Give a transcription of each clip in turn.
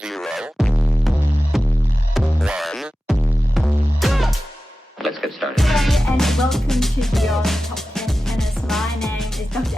0, 1. Let's get started. Hello and welcome to Beyond Top 10 Tennis. My name is Dr.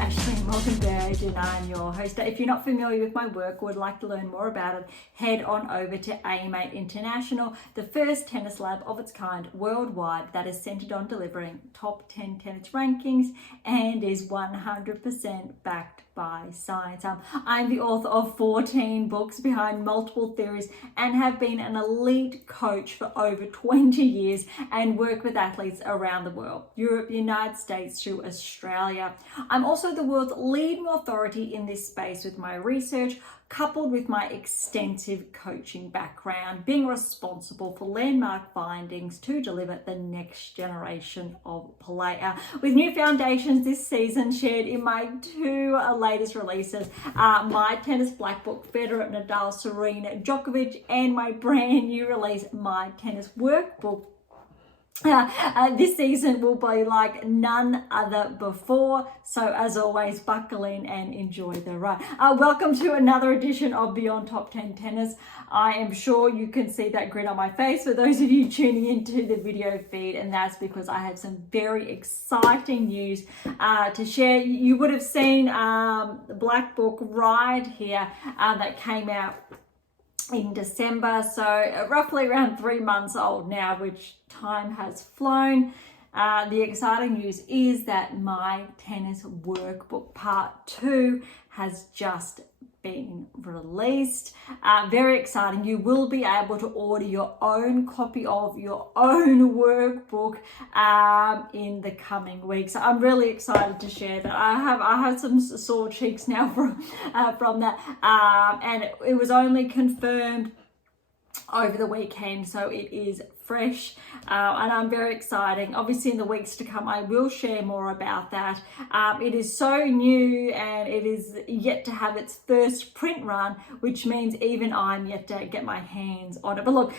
Dr Berge and I'm your host. If you're not familiar with my work or would like to learn more about it, head on over to AIMATE International, the first tennis lab of its kind worldwide that is centered on delivering top 10 tennis rankings and is 100% backed by science. I'm the author of 14 books behind multiple theories and have been an elite coach for over 20 years and work with athletes around the world, Europe, United States through Australia. I'm also the world's leading authority in this space with my research, coupled with my extensive coaching background, being responsible for landmark findings to deliver the next generation of player. With new foundations this season shared in my two latest releases, my tennis black book, Federer, Nadal, Serena, Djokovic, and my brand new release, my tennis workbook. This season will be like none other before. So as always, buckle in and enjoy the ride. Welcome to another edition of Beyond Top 10 Tennis. I am sure you can see that grin on my face for those of you tuning into the video feed, and that's because I have some very exciting news to share. You would have seen the black book right here that came out in December, so roughly around 3 months old now, which time has flown. The exciting news is that my tennis workbook part 2 has just been released. Very exciting. You will be able to order your own copy of your own workbook in the coming weeks. So I'm really excited to share that. I have some sore cheeks now from that, and it was only confirmed over the weekend, so it is fresh, and I'm very exciting. Obviously in the weeks to come I will share more about that. It is so new and it is yet to have its first print run, which means even I'm yet to get my hands on it. But look,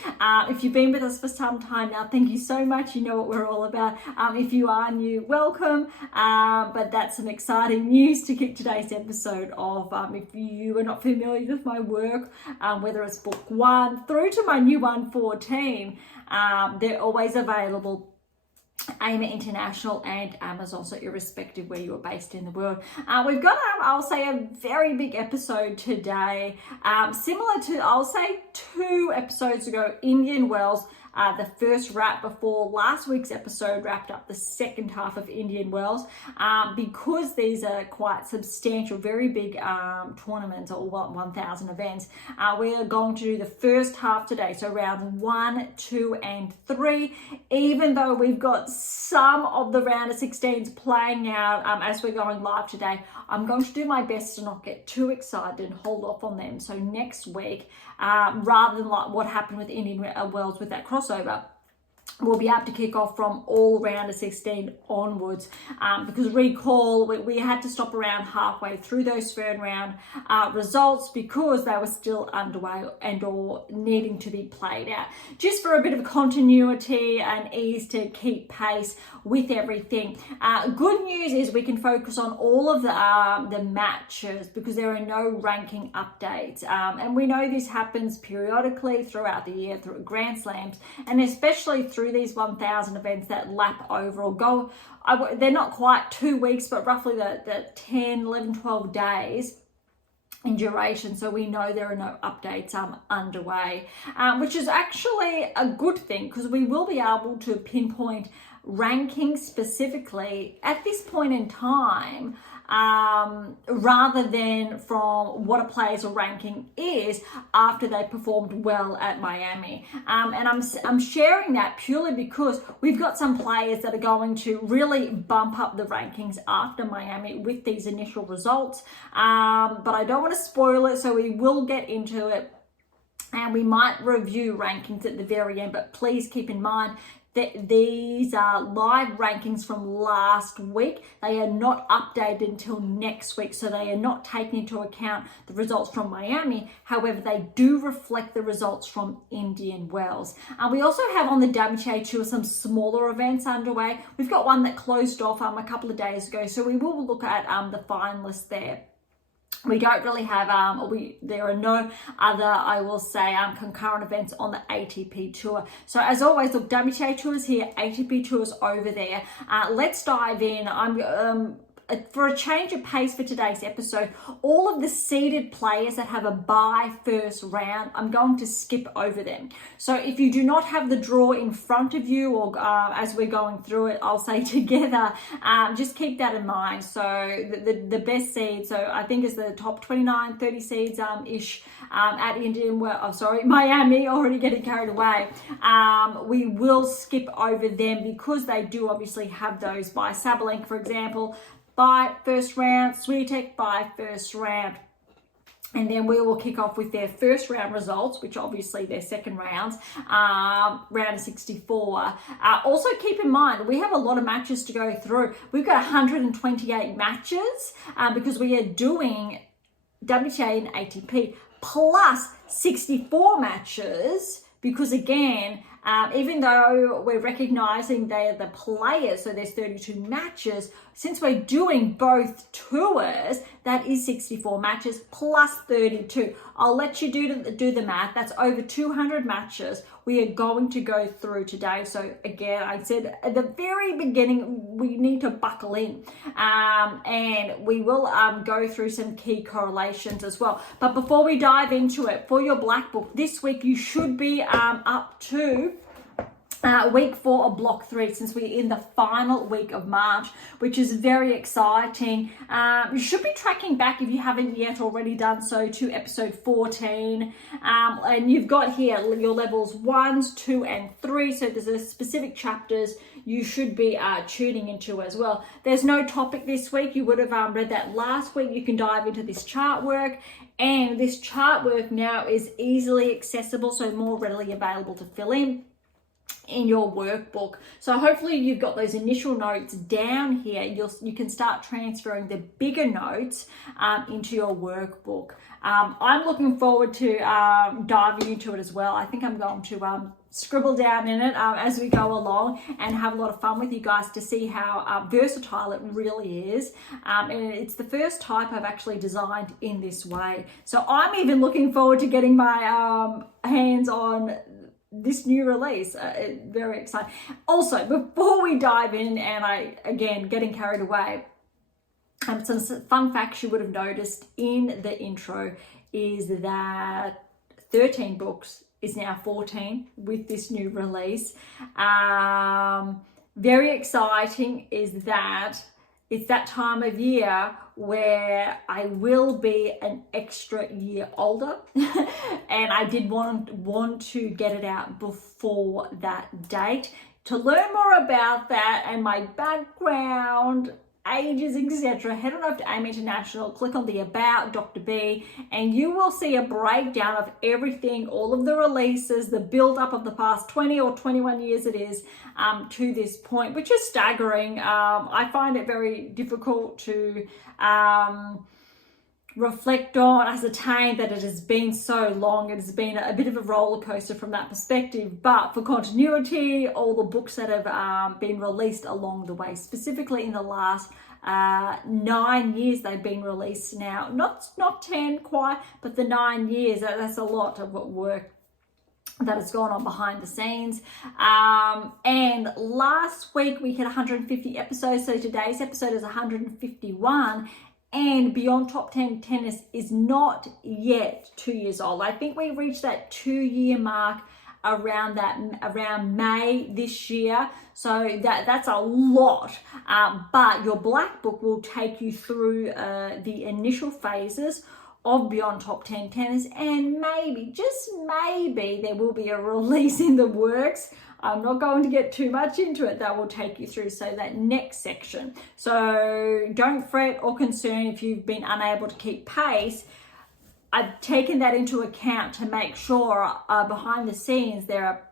if you've been with us for some time now, thank you so much. You know what we're all about. If you are new, welcome, but that's some exciting news to kick today's episode off. If you are not familiar with my work, whether it's book 1 through to my new one 14, they're always available AIMATE International and Amazon, so irrespective where you are based in the world. We've got, I'll say, a very big episode today, similar to, I'll say, 2 episodes ago, Indian Wells. The first wrap before last week's episode wrapped up the second half of Indian Wells. Because these are quite substantial, very big tournaments, or 1,000 events, we are going to do the first half today, so rounds 1, 2 and 3, even though we've got some of the round of 16s playing out as we're going live today. I'm going to do my best to not get too excited and hold off on them. So next week, rather than like what happened with Indian Wells with that crossover, we'll be able to kick off from all round of 16 onwards, because recall we had to stop around halfway through those third round results because they were still underway and or needing to be played out, just for a bit of continuity and ease to keep pace with everything. Good news is we can focus on all of the matches because there are no ranking updates, and we know this happens periodically throughout the year through Grand Slams, and especially through these 1,000 events that lap over or go, they're not quite 2 weeks, but roughly the 10, 11, 12 days in duration, so we know there are no updates underway, which is actually a good thing because we will be able to pinpoint rankings specifically at this point in time, rather than from what a player's ranking is after they performed well at Miami. And I'm sharing that purely because we've got some players that are going to really bump up the rankings after Miami with these initial results. But I don't want to spoil it, so we will get into it. And we might review rankings at the very end, but please keep in mind that these are live rankings from last week. They are not updated until next week, so they are not taking into account the results from Miami. However, they do reflect the results from Indian Wells. We also have on the WTA Tour some smaller events underway. We've got one that closed off a couple of days ago, so we will look at the finalists there. We don't really have, there are no other, I will say, concurrent events on the ATP tour. So as always, look, WTA tours here, ATP tours over there. Let's dive in. For a change of pace for today's episode, all of the seeded players that have a bye first round, I'm going to skip over them. So if you do not have the draw in front of you, or as we're going through it, I'll say together, just keep that in mind. So the best seed, so I think is the top 29, 30 seeds ish at Miami, already getting carried away. We will skip over them because they do obviously have those by Sabalenka, for example, by first round, Swiatek by first round. And then we will kick off with their first round results, which obviously their second rounds, round of 64. Also keep in mind, we have a lot of matches to go through. We've got 128 matches because we are doing WTA and ATP plus 64 matches because again, even though we're recognizing they're the players, so there's 32 matches, since we're doing both tours, that is 64 matches plus 32. I'll let you do the math. That's over 200 matches we are going to go through today. So again, I said at the very beginning, we need to buckle in and we will go through some key correlations as well. But before we dive into it, for your black book this week, you should be up to week 4 of block 3, since we're in the final week of March, which is very exciting. You should be tracking back, if you haven't yet already done so, to episode 14. And you've got here your levels 1, 2, and 3. So there's a specific chapters you should be tuning into as well. There's no topic this week. You would have read that last week. You can dive into this chart work. And this chart work now is easily accessible, so more readily available to fill in your workbook. So hopefully you've got those initial notes down here. You can start transferring the bigger notes into your workbook. I'm looking forward to diving into it as well. I think I'm going to scribble down in it as we go along and have a lot of fun with you guys to see how versatile it really is. And it's the first type I've actually designed in this way. So I'm even looking forward to getting my hands on this new release. Very exciting. Also, before we dive in, and getting carried away, some fun facts you would have noticed in the intro is that 13 books is now 14 with this new release. Very exciting is that it's that time of year where I will be an extra year older and I did want to get it out before that date. To learn more about that and my background, ages, etc., head on over to AIM International, click on the About Dr. B, and you will see a breakdown of everything, all of the releases, the build-up of the past 20 or 21 years it is to this point, which is staggering. I find it very difficult to reflect on, ascertain that it has been so long. It has been a bit of a roller coaster from that perspective, but for continuity, all the books that have been released along the way, specifically in the last 9 years they've been released now, not 10 quite, but the 9 years, that's a lot of work that has gone on behind the scenes. And last week we hit 150 episodes, so today's episode is 151. And Beyond Top 10 Tennis is not yet 2 years old. I think we reached that 2-year mark around May this year. So that's a lot. But your black book will take you through the initial phases of Beyond Top 10 Tennis, and maybe, just maybe, there will be a release in the works. I'm not going to get too much into it. That will take you through, so that next section. So don't fret or concern if you've been unable to keep pace. I've taken that into account to make sure behind the scenes there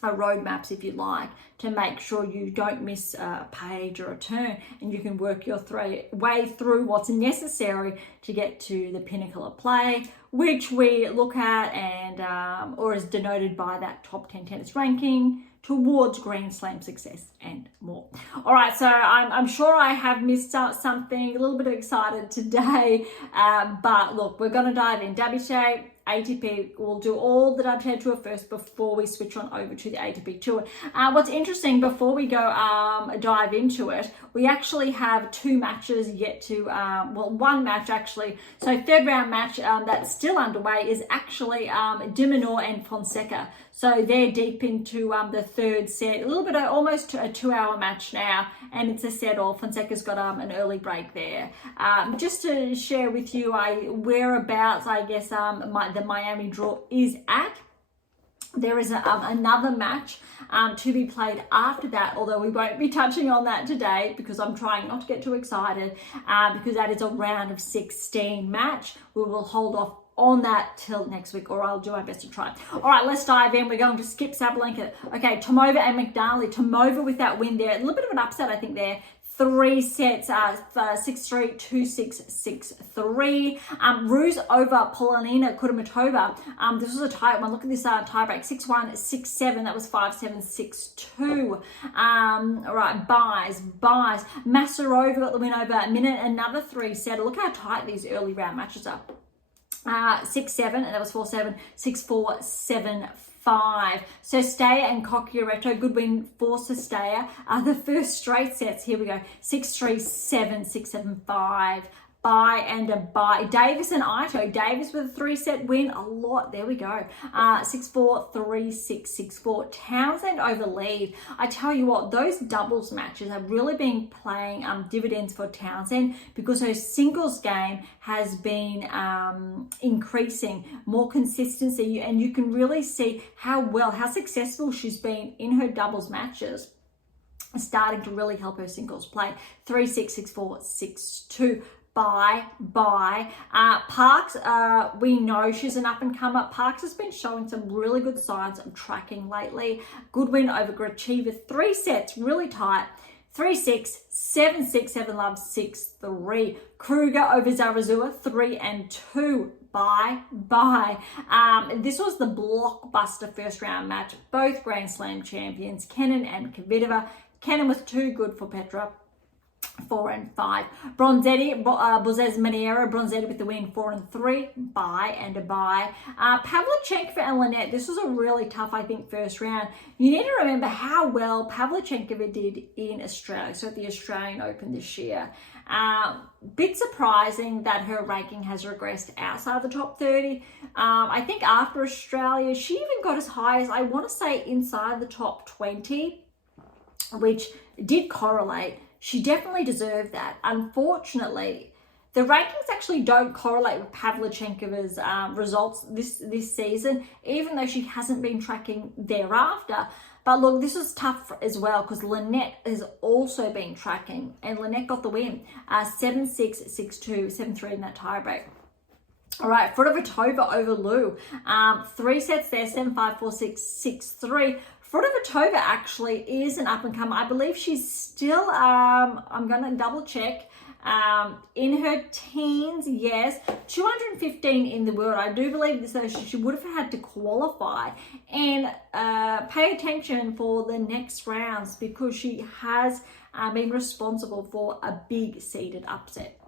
are roadmaps, if you like, to make sure you don't miss a page or a turn, and you can work your way through what's necessary to get to the pinnacle of play, which we look at and or is denoted by that top 10 tennis ranking, towards Grand Slam success and more. All right, so I'm sure I have missed out something, a little bit excited today, but look, we're going to dive in. WTA, ATP, we'll do all the WTA Tour first before we switch on over to the ATP Tour. What's interesting, before we go dive into it, we actually have two matches yet to, one match actually. So third round match that's still underway is actually de Minaur and Fonseca. So they're deep into the third set, a little bit of almost a 2-hour match now, and it's a set all. Fonseca's got an early break there. Just to share with you whereabouts, I guess, the Miami draw is at. There is another match to be played after that, although we won't be touching on that today because I'm trying not to get too excited, because that is a round of 16 match. We will hold off on that till next week, or I'll do my best to try. All right, let's dive in. We're going to skip Sabalenka. Okay, Tomova and McNally. Tomova with that win there. A little bit of an upset, I think, there. 3 sets, 6-3, 2-6, 6-3. Ruse over Polonina Kudermetova. This was a tight one. Look at this tie break. 6-1, 6-7. That was 5-7, 6-2. All right, buys. Masarova got the win over Minute. Another 3-setter. Look how tight these early round matches are. 6-7, and that was 4-7, 6-4, 7-5. So Steyer and Cocchiaretto, good win for Steyer. The first straight sets, here we go, 6-3, 7, 6-7, 5. Buy and a buy. Davis and Ito. Davis with a 3-set win. A lot. There we go. 6-4, 3-6, 6-4. Townsend over lead. I tell you what, those doubles matches have really been playing dividends for Townsend because her singles game has been increasing, more consistency, and you can really see how successful she's been in her doubles matches, starting to really help her singles play. 3-6, 6-4, 6-2. Buy. Parks, we know she's an up-and-comer. Parks has been showing some really good signs of tracking lately. Good win over Gracheva. 3 sets, really tight. 3-6, 7-6, 7-love, 6-3. Kruger over Zarazua, 3-2. Buy. This was the blockbuster first round match. Both Grand Slam champions, Kenin and Kvitova. Kenin was too good for Petra. 4-5. Bronzetti, Bozes Maniera, Bronzetti with the win, 4-3. Buy and a buy. Pavlyuchenkova and Linette. This was a really tough, I think, first round. You need to remember how well Pavlyuchenkova did in Australia, so at the Australian Open this year. Bit surprising that her ranking has regressed outside the top 30. I think after Australia, she even got as high as, I want to say, inside the top 20, which did correlate. She definitely deserved that. Unfortunately, the rankings actually don't correlate with Pavlyuchenkova's results this season, even though she hasn't been tracking thereafter. But look, this was tough as well because Linette has also been tracking, and Linette got the win. 7-6, 6-2, 7-3 in that tiebreak. All right, Fruhvirtova over Liu. 3 sets there, 7-5, 4-6, 6-3. Fruhvirtova actually is an up-and-comer. I believe she's still, I'm going to double check, in her teens, yes, 215 in the world. I do believe this, so she would have had to qualify. And pay attention for the next rounds because she has been responsible for a big seeded upset.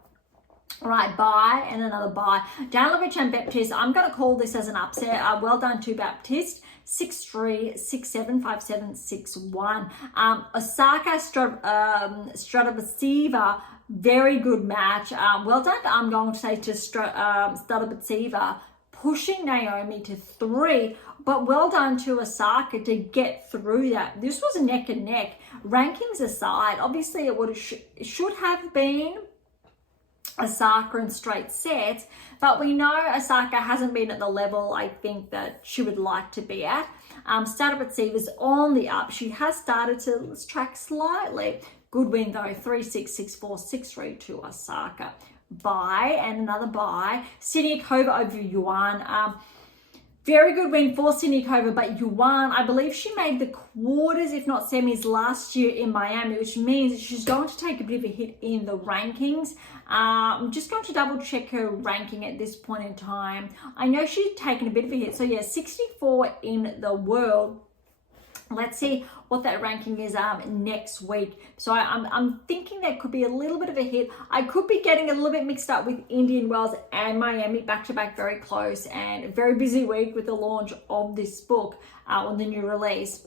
All right, buy and another buy. Janovic and Baptiste, I'm going to call this as an upset. Well done to Baptiste. 6-3, 6-7, 5-7, 6-1. Osaka Stradobaceva, very good match. Well done, I'm going to say, to Stradobaceva, pushing Naomi to 3, but well done to Osaka to get through that. This was neck and neck. Rankings aside, obviously it should have been Osaka in straight sets, but we know Osaka hasn't been at the level I think that she would like to be at. Stradobaceva is on the up. She has started to track slightly. Good win though, 3-6, 6-4, 6-3 to Osaka. Buy and another buy. Siniakova over Yuan. Very good win for Siniakova, but Yuan, I believe she made the quarters, if not semis, last year in Miami, which means she's going to take a bit of a hit in the rankings. I'm just going to double check her ranking at this point in time. I know she's taken a bit of a hit. So yeah, 64 in the world. Let's see what that ranking is next week. So I'm thinking there could be a little bit of a hit. I could be getting a little bit mixed up with Indian Wells and Miami back-to-back, very close, and a very busy week with the launch of this book on the new release.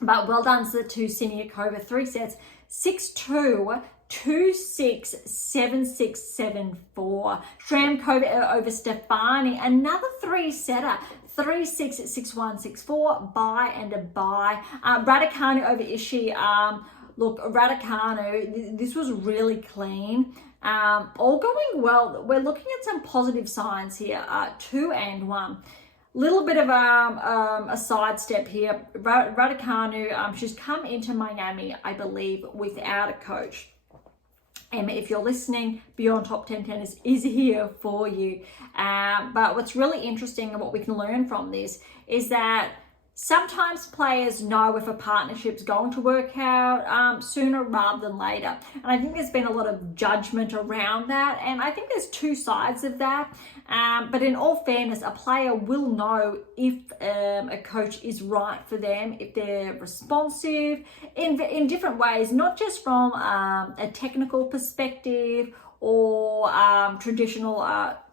But well done to the two Siniakova, 3 sets, 6-2, 2-6, 7-6, 7-4. Shramkova over Stefani, another 3-setter. 3-6, 6-1, 6-4, bye and a bye. Raducanu over Ishii. Look, Raducanu, this was really clean. All going well. We're looking at some positive signs here. 2-1. Little bit of a sidestep here. Raducanu, she's come into Miami, I believe, without a coach. And if you're listening, Beyond Top 10 Tennis is here for you. But what's really interesting and what we can learn from this is that sometimes players know if a partnership's going to work out sooner rather than later. And I think there's been a lot of judgment around that. And I think there's two sides of that. But in all fairness, a player will know if a coach is right for them, if they're responsive in different ways, not just from a technical perspective or traditional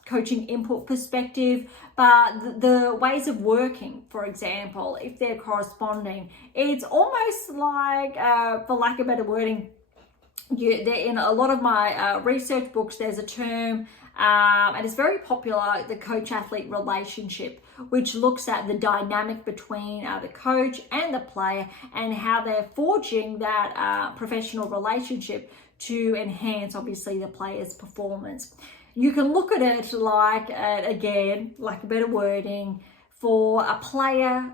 coaching input perspective, but the ways of working, for example, if they're corresponding. It's almost like, for lack of better wording, in a lot of my research books, there's a term, and it's very popular, the coach-athlete relationship, which looks at the dynamic between the coach and the player and how they're forging that professional relationship to enhance, obviously, the player's performance. You can look at it like, again, like a better wording, for a player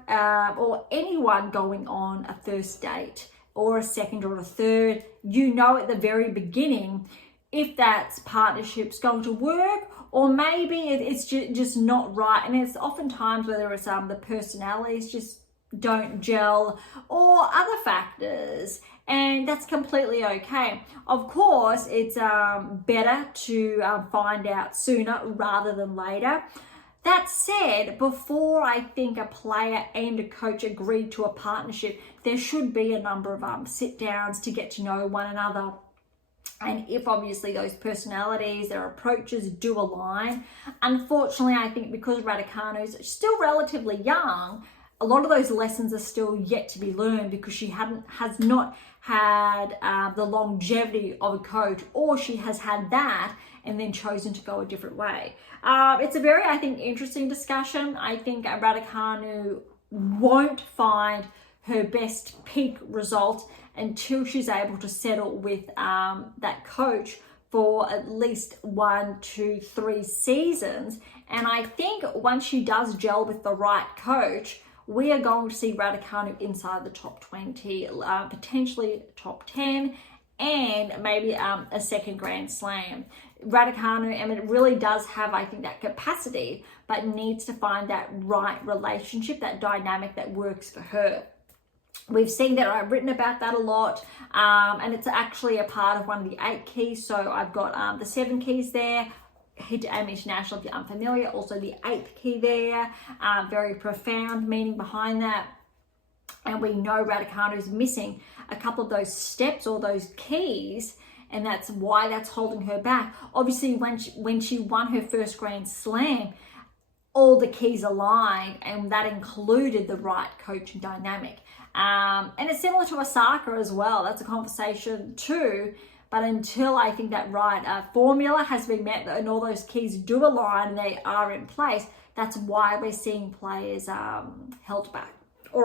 or anyone going on a first date or a second or a third. You know at the very beginning if that partnership's going to work, or maybe it's just not right. And it's oftentimes whether it's the personalities just don't gel or other factors, and that's completely okay. Of course, it's better to find out sooner rather than later. That said, before I think a player and a coach agree to a partnership, there should be a number of sit downs to get to know one another. And if obviously those personalities, their approaches do align, unfortunately, I think because Raducanu's still relatively young, a lot of those lessons are still yet to be learned because she has not had the longevity of a coach, or she has had that and then chosen to go a different way. It's a very, I think, interesting discussion. I think Raducanu won't find her best peak result until she's able to settle with that coach for at least 1, 2, 3 seasons. And I think once she does gel with the right coach, we are going to see Raducanu inside the top 20, potentially top 10, and maybe a second Grand Slam. Raducanu, I mean, it really does have, I think, that capacity, but needs to find that right relationship, that dynamic that works for her. We've seen that, I've written about that a lot, and it's actually a part of one of the 8 keys. So I've got the 7 keys there. Head to Aim International if you're unfamiliar. Also the 8th key there. Very profound meaning behind that. And we know Raducanu is missing a couple of those steps or those keys, and that's why that's holding her back. Obviously, when she won her first Grand Slam, all the keys aligned, and that included the right coaching dynamic. And it's similar to Osaka as well. That's a conversation too. But until I think that right formula has been met and all those keys do align and they are in place, that's why we're seeing players held back. All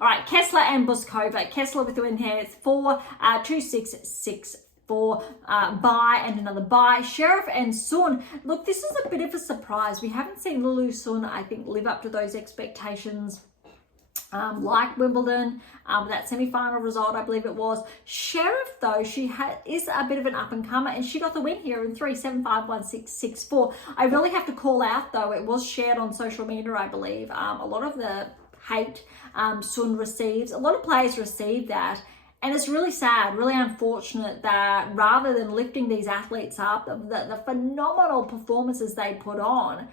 right, Kessler and Bouzkova. Kessler with the win here. It's 4, 2, 6, 6, 4. Bye and another bye. Sheriff and Sun. Look, this is a bit of a surprise. We haven't seen Lulu Sun, I think, live up to those expectations. Like Wimbledon, that semi-final result, I believe it was. Sheriff, though, she is a bit of an up-and-comer, and she got the win here in 3, 7, 5, 1, 6, 6, 4. I really have to call out, though, it was shared on social media, I believe. A lot of the hate Sun receives, a lot of players receive that, And it's really sad, really unfortunate that rather than lifting these athletes up, the phenomenal performances they put on,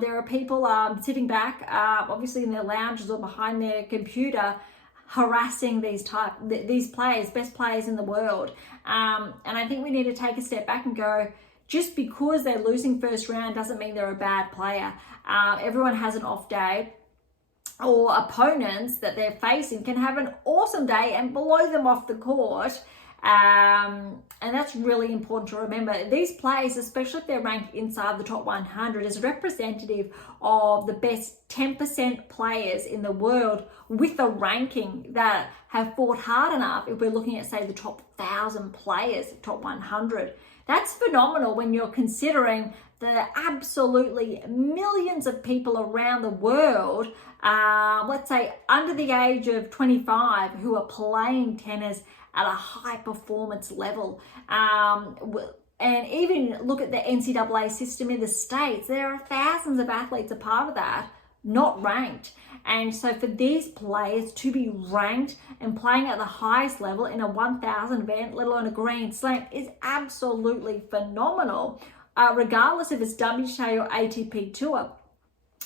there are people sitting back, obviously in their lounges or behind their computer, harassing these players, best players in the world. And I think we need to take a step back and go, just because they're losing first round doesn't mean they're a bad player. Everyone has an off day, or opponents that they're facing can have an awesome day and blow them off the court. And that's really important to remember. These players, especially if they're ranked inside the top 100, is representative of the best 10% players in the world with a ranking that have fought hard enough. If we're looking at, say, the top 1,000 players, top 100, that's phenomenal when you're considering the absolutely millions of people around the world, let's say under the age of 25, who are playing tennis at a high performance level. And even look at the NCAA system in the States, there are thousands of athletes a part of that, not ranked. And so for these players to be ranked and playing at the highest level in a 1,000 event, let alone a Grand Slam, is absolutely phenomenal, regardless if it's WTA or ATP Tour.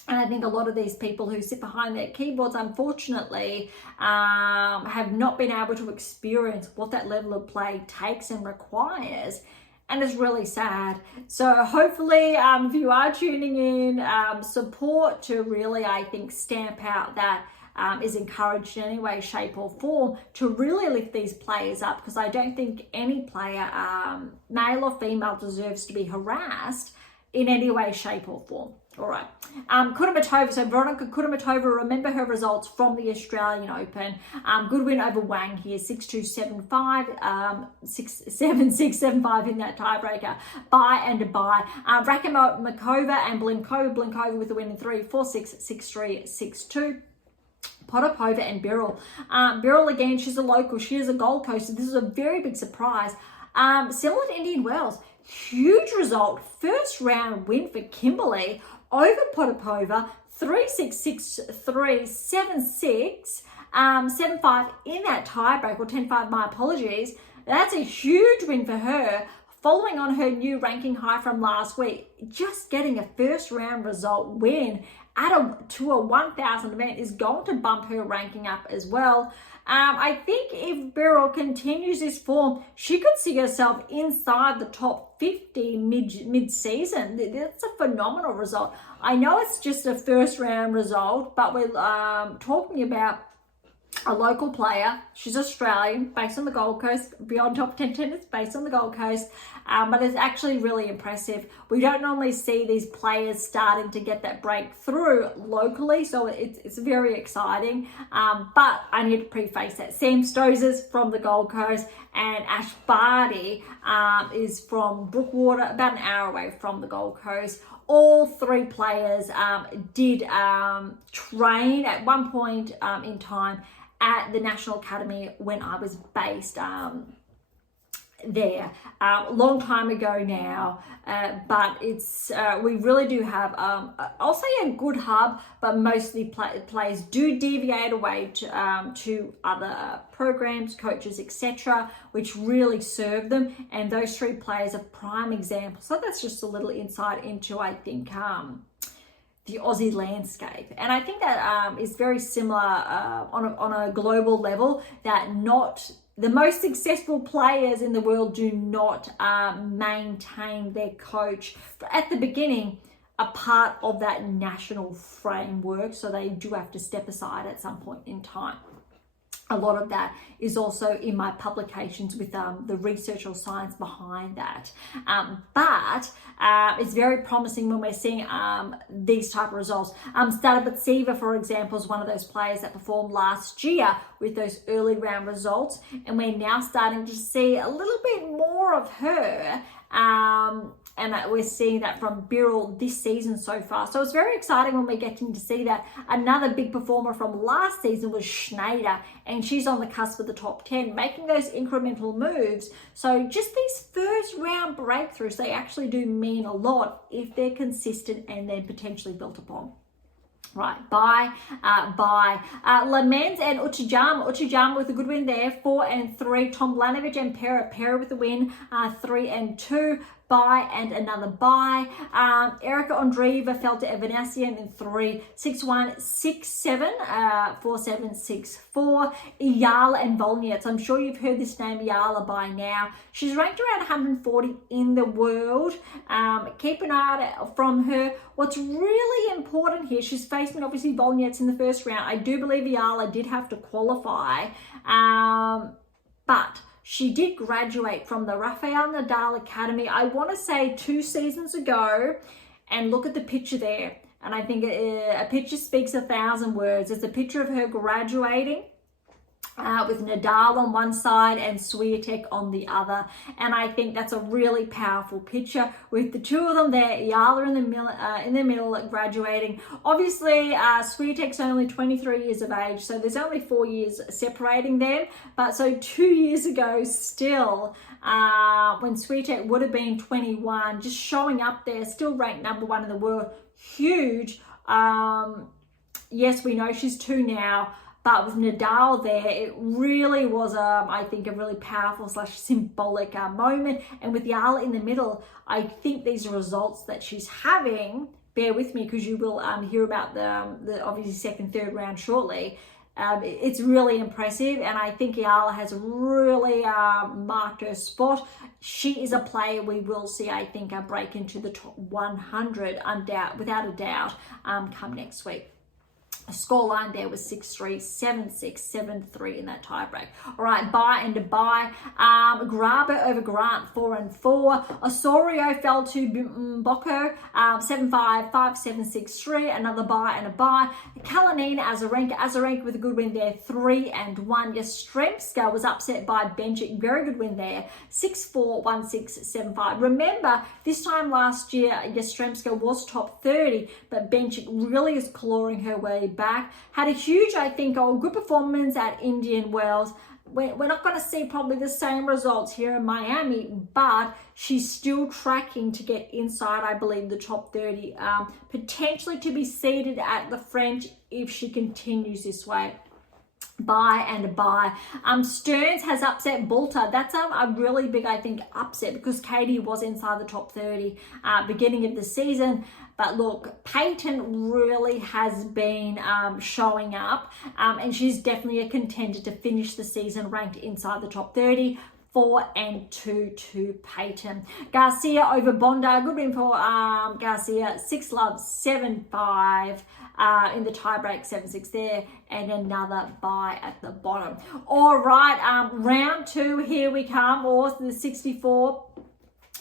And I think a lot of these people who sit behind their keyboards, unfortunately, have not been able to experience what that level of play takes and requires. And it's really sad. So hopefully, if you are tuning in, support to really, I think, stamp out that is encouraged in any way, shape or form to really lift these players up, because I don't think any player, male or female, deserves to be harassed in any way, shape or form. All right. Kudermetova, so Veronika Kudermetova, remember her results from the Australian Open. Good win over Wang here, 6-2, 7-5, 6-7, 6-7-5 in that tiebreaker. Bye and bye. Rakimakova and Blinkova with the win in 3, 4-6, 6-3, 6-2. Potapova and Birrell. Birrell, again, she's a local. She is a Gold Coast. So this is a very big surprise. Similar to Indian Wells. Huge result. First round win for Kimberly over Potapova, 3-6, 6-3, 7-6, 7-5 in that tiebreak, or 10-5, my apologies. That's a huge win for her, following on her new ranking high from last week. Just getting a first round result win to a 1,000 event is going to bump her ranking up as well. I think if Birrell continues this form, she could see herself inside the top 50 mid-season. That's a phenomenal result. I know it's just a first round result, but we're talking about a local player. She's Australian, based on the Gold Coast, beyond top 10 tennis, based on the Gold Coast, but it's actually really impressive. We don't normally see these players starting to get that breakthrough locally, so it's very exciting. But I need to preface that Sam Stosur's from the Gold Coast, and Ash Barty is from Brookwater, about an hour away from the Gold Coast. All three players did train at one point in time at the National Academy when I was based there, long time ago now, but it's we really do have I'll say a good hub, but mostly players do deviate away to other programs, coaches, etc., which really serve them, and those three players are prime examples. So that's just a little insight into, I think, the Aussie landscape. And I think that is very similar on a global level, that not the most successful players in the world do not maintain their coach at the beginning a part of that national framework. So they do have to step aside at some point in time. A lot of that is also in my publications with the research or science behind that. But it's very promising when we're seeing these type of results. Stadabatsiva, for example, is one of those players that performed last year with those early round results. And we're now starting to see a little bit more of her. And we're seeing that from Birrell this season so far. So it's very exciting when we're getting to see that. Another big performer from last season was Schneider, and she's on the cusp of the top 10, making those incremental moves. So just these first round breakthroughs, they actually do mean a lot if they're consistent and then potentially built upon. Right, bye. Lamens and Uchijama with a good win there, 4 and 3. Tomljanovic and Pera with a win, 3 and 2. Bye and another bye. Erica Andreeva fell to Evanesian in 3, 6-1, 6-7, 4-7, 6-4. Iyala and Volniets. I'm sure you've heard this name, Iyala, by now. She's ranked around 140 in the world. Keep an eye out from her. What's really important here, she's facing obviously Volniets in the first round. I do believe Iyala did have to qualify, but she did graduate from the Rafael Nadal Academy, I want to say 2 seasons ago, and look at the picture there. And I think a picture speaks 1,000 words. It's a picture of her graduating with Nadal on one side and Swiatek on the other. And I think that's a really powerful picture with the two of them there, Iyala in the middle graduating. Obviously, Swiatek's only 23 years of age, so there's only 4 years separating them. But so 2 years ago still, when Swiatek would have been 21, just showing up there, still ranked #1 in the world, huge. Yes, we know she's 2 now, but with Nadal there, it really was, I think, a really powerful / symbolic moment. And with Iyala in the middle, I think these results that she's having, bear with me because you will hear about the obviously second, third round shortly. It's really impressive, and I think Iyala has really marked her spot. She is a player we will see, I think, break into the top 100 without a doubt come next week. The scoreline there was 6-3, 7-6, 7-3 in that tiebreak. All right, bye and a bye. Graber over Grant, 4 and 4. Osorio fell to Bocco, 7-5, 5-7, 6-3. Another bye and a bye. Kalinina Azarenka with a good win there, 3 and 1. Yastremska was upset by Bencic, very good win there, 6-4, 1-6, 7-5. Remember, this time last year, Yastremska was top 30, but Bencic really is clawing her way back. Had a huge, I think, good performance at Indian Wells. We're not going to see probably the same results here in Miami, but she's still tracking to get inside, I believe, the top 30, potentially to be seated at the French if she continues this way. Bye and a bye. Stearns has upset Bulter. That's a really big, I think, upset because Katie was inside the top 30 beginning of the season. But look, Peyton really has been showing up, and she's definitely a contender to finish the season ranked inside the top 30. 4 and 2 to Peyton. Garcia over Bonda. Good win for Garcia. 6-love, 7-5 in the tiebreak, 7-6 there, and another bye at the bottom. All right, round 2, here we come, or the 64.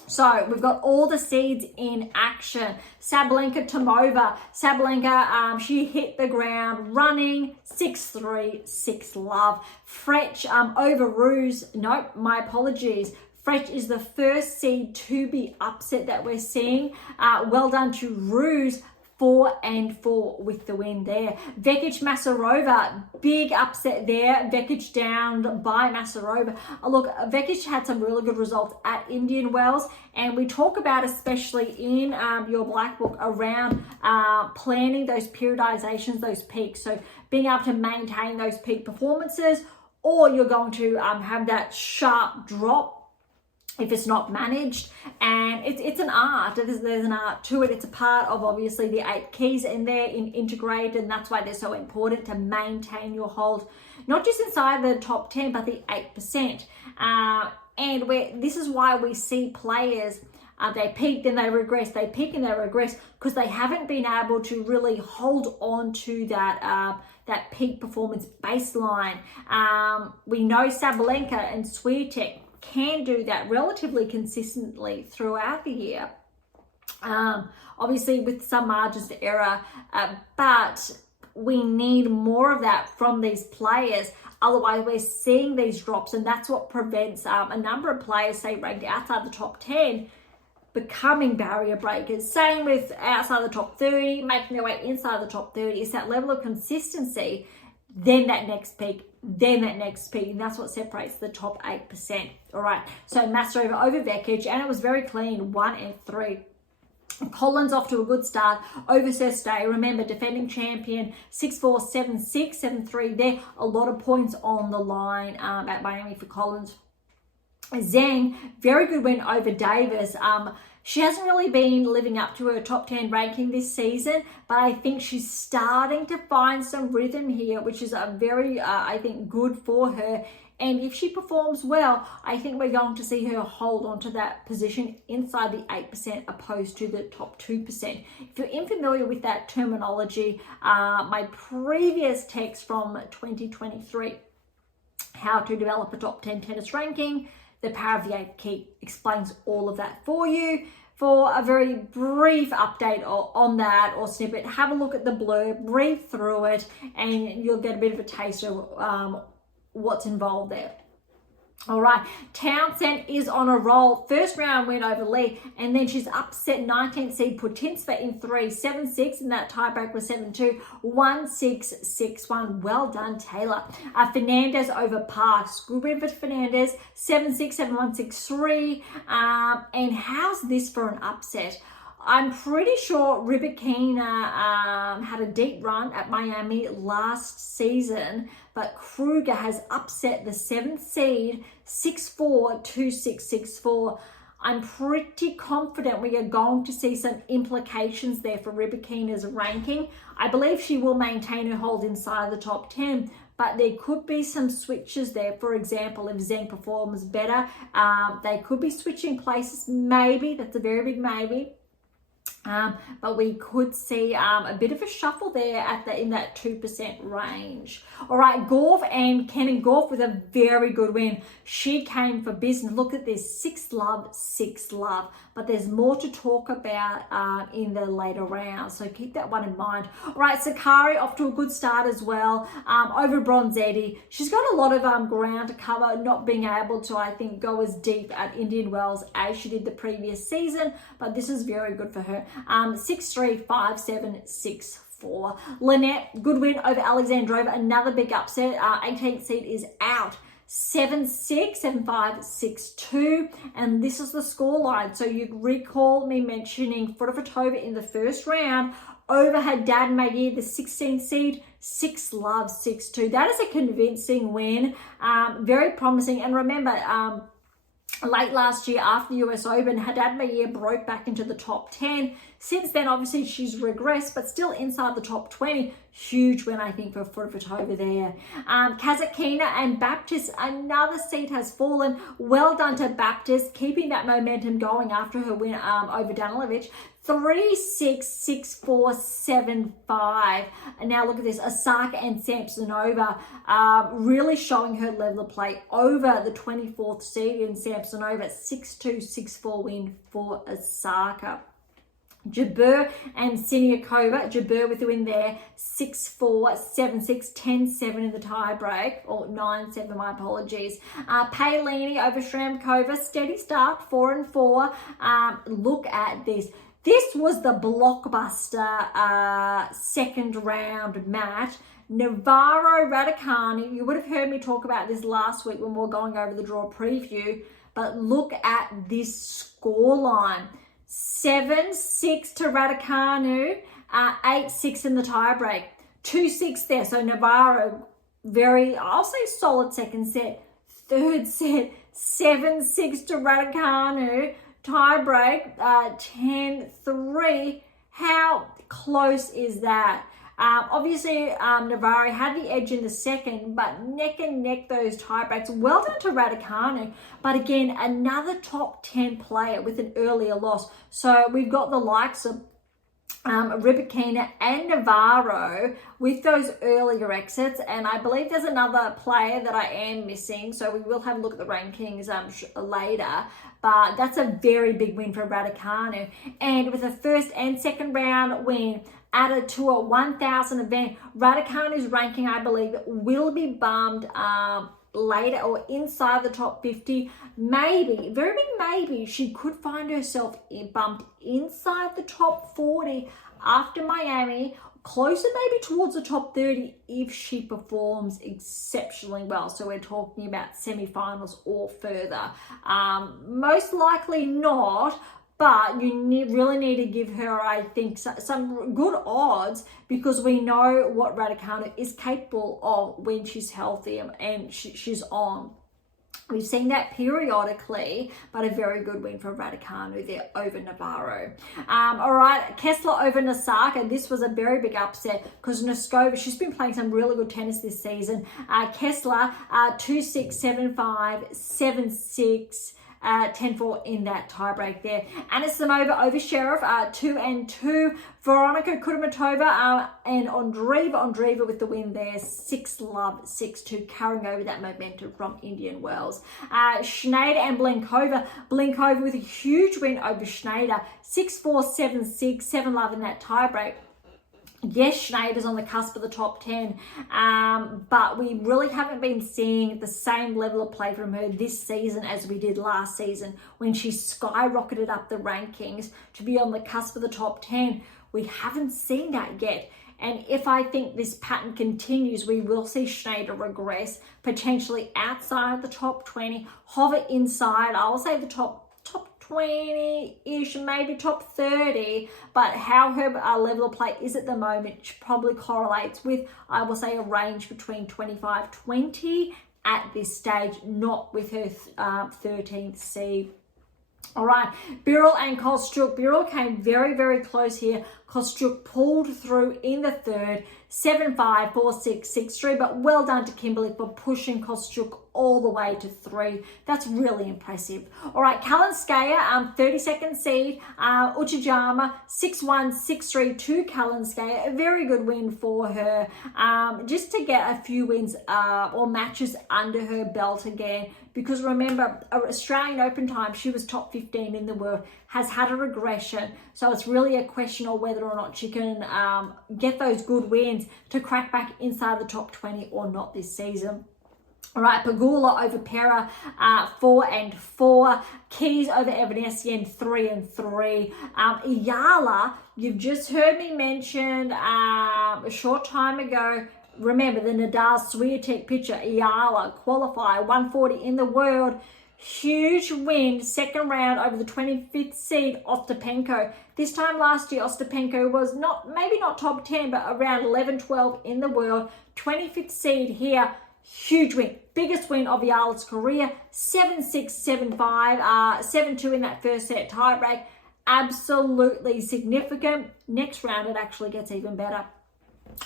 So we've got all the seeds in action. Sabalenka Tomova. Sabalenka, she hit the ground running, 6-3, 6-love. Fretch over Ruse. Nope, my apologies. Fretch is the first seed to be upset that we're seeing. Well done to Ruse. 4 and 4 with the win there. Vekic Masarova, big upset there. Vekic down by Masarova. Look, Vekic had some really good results at Indian Wells, and we talk about, especially in your black book, around planning those periodizations, those peaks. So being able to maintain those peak performances, or you're going to have that sharp drop if it's not managed. And it's an art. There's an art to it. It's a part of obviously the 8 keys in there in integrate, and that's why they're so important to maintain your hold, not just inside the top 10 but the 8%. And this is why we see players, they peak, then they regress, they peak and they regress, because they haven't been able to really hold on to that that peak performance baseline. We know Sabalenka and Swiatek can do that relatively consistently throughout the year, obviously with some margins to error, but we need more of that from these players. Otherwise, we're seeing these drops, and that's what prevents a number of players, say ranked outside the top 10, becoming barrier breakers. Same with outside the top 30, making their way inside the top 30. It's that level of consistency, then that next peak, then that next peak, and that's what separates the top 8%. All right, so Masarova over Vekic, and it was very clean, 1 and 3. Collins off to a good start over Sestay. Remember, defending champion, 6-4, 7-6, 7-3 there. A lot of points on the line at Miami for Collins. Zhang, very good win over Davis. She hasn't really been living up to her top 10 ranking this season, but I think she's starting to find some rhythm here, which is a very, I think, good for her. And if she performs well, I think we're going to see her hold on to that position inside the 8% opposed to the top 2%. If you're unfamiliar with that terminology, my previous text from 2023, How to Develop a Top 10 Tennis Ranking, the Power of the Eighth Key, explains all of that for you. For a very brief update on that or snippet, have a look at the blurb, read through it, and you'll get a bit of a taste of what's involved there. All right, Townsend is on a roll. First round win over Lee, and then she's upset 19th seed Putintseva in 3, 7-6, and that tiebreak was 7-2, 1-6, 6-1. Well done, Taylor. Fernandez over Parks. Good win for Fernandez, 7-6, 7-1, 6-3. And how's this for an upset? I'm pretty sure Rybakina had a deep run at Miami last season, but Kruger has upset the 7th seed 6-4, 2-6, 6-4. I'm pretty confident we are going to see some implications there for Rybakina's ranking. I believe she will maintain her hold inside the top 10, but there could be some switches there. For example, if Zheng performs better, they could be switching places. Maybe, that's a very big maybe. But we could see a bit of a shuffle there in that 2% range. All right, Gorf and Kenin Gorf with a very good win. She came for business. Look at this, 6-love, 6-love. But there's more to talk about in the later rounds, so keep that one in mind. All right, Sakari off to a good start as well over Bronzetti. She's got a lot of ground to cover, not being able to, I think, go as deep at Indian Wells as she did the previous season, but this is very good for her. 6-3, 5-7, 6-4. Lynette, good win over Alexandrova. Another big upset. 18th seed is out. 7-6, 7-5, 6-2. And this is the scoreline. So you recall me mentioning Fedorova in the first round over Haddad Maguire, the 16th seed, 6-love, 6-2. That is a convincing win. Very promising. And remember, late last year after the US Open, Haddad Maguire broke back into the top 10. Since then, obviously, she's regressed, but still inside the top 20. Huge win, I think, for Fedorova there. Kazatkina and Baptist, another seed has fallen. Well done to Baptist, keeping that momentum going after her win over Danilovic. 3-6, 6-4, 7-5. And now look at this, Osaka and Samsonova really showing her level of play over the 24th seed in Samsonova. 6-2, 6-4 win for Osaka. Jabeur and Siniakova. Jabeur with the win there, 6-4, 7-6, 10-7 in the tiebreak, or 9-7, my apologies. Paolini over Shramkova, steady start, 4-4. Look at this. This was the blockbuster second round match. Navarro Raducanu, you would have heard me talk about this last week when we were going over the draw preview, but look at this scoreline. 7-6 to Raducanu, 8-6 in the tiebreak, 2-6 there. So Navarro, very, I'll say solid second set. Third set, 7-6 to Raducanu, tiebreak, 10-3. How close is that? Obviously, Navarro had the edge in the second, but neck and neck those tiebreaks. Well done to Raducanu, but again, another top 10 player with an earlier loss. So we've got the likes of Rybakina and Navarro with those earlier exits, and I believe there's another player that I am missing, so we will have a look at the rankings later, but that's a very big win for Raducanu. And with a first and second round win added to a 1,000 event, Raducanu's ranking, I believe, will be bumped later or inside the top 50. Maybe, very big maybe, she could find herself bumped inside the top 40 after Miami, closer maybe towards the top 30 if she performs exceptionally well. So we're talking about semifinals or further. Most likely not, but you really need to give her, I think, some good odds, because we know what Raducanu is capable of when she's healthy and she's on. We've seen that periodically, but a very good win for Raducanu there over Navarro. All right, Kessler over Nisaka. This was a very big upset because Noskova, she's been playing some really good tennis this season. Kessler, 2-6, 7-5, 7-6. 10-4 in that tiebreak there. Anisimova over Sheriff, 2-2. Veronika Kudermetova and Andreeva with the win there, 6-love, 6-2, carrying over that momentum from Indian Wells. Schneider and Blinkova with a huge win over Schneider, 6-4, 7-6, 7-love in that tiebreak. Yes, Schneider's on the cusp of the top 10, but we really haven't been seeing the same level of play from her this season as we did last season when she skyrocketed up the rankings to be on the cusp of the top 10. We haven't seen that yet. And if I think this pattern continues, we will see Schneider regress, potentially outside the top 20, hover inside, I will say the top 20-ish, maybe top 30, but how her level of play is at the moment probably correlates with, I will say, a range between 25-20 at this stage, not with her 13th seed. All right, Birrell and Kostyuk. Birrell came very, very close here. Kostyuk pulled through in the third, 7-5, 4-6, 6-3, but well done to Kimberly for pushing Kostyuk all the way to 3. That's really impressive. All right, Kalinskaya, 32nd seed, Uchijama, 6-1, 6-3 to Kalinskaya. A very good win for her, just to get a few wins or matches under her belt again. Because remember, Australian Open time, she was top 15 in the world, has had a regression. So it's really a question of whether or not she can get those good wins to crack back inside the top 20 or not this season. All right, Pegula over Pera, 4-4. Keys over Evanescence, 3-3. Iyala, you've just heard me mention a short time ago. Remember the Nadal Swiatek picture. Iyala qualifier, 140 in the world. Huge win, second round over the 25th seed Ostapenko. This time last year, Ostapenko was maybe not top 10, but around 11-12 in the world. 25th seed here. Huge win. Biggest win of Iyala's career. 7-6, 7-5, 7-2 in that first set tiebreak. Absolutely significant. Next round, it actually gets even better.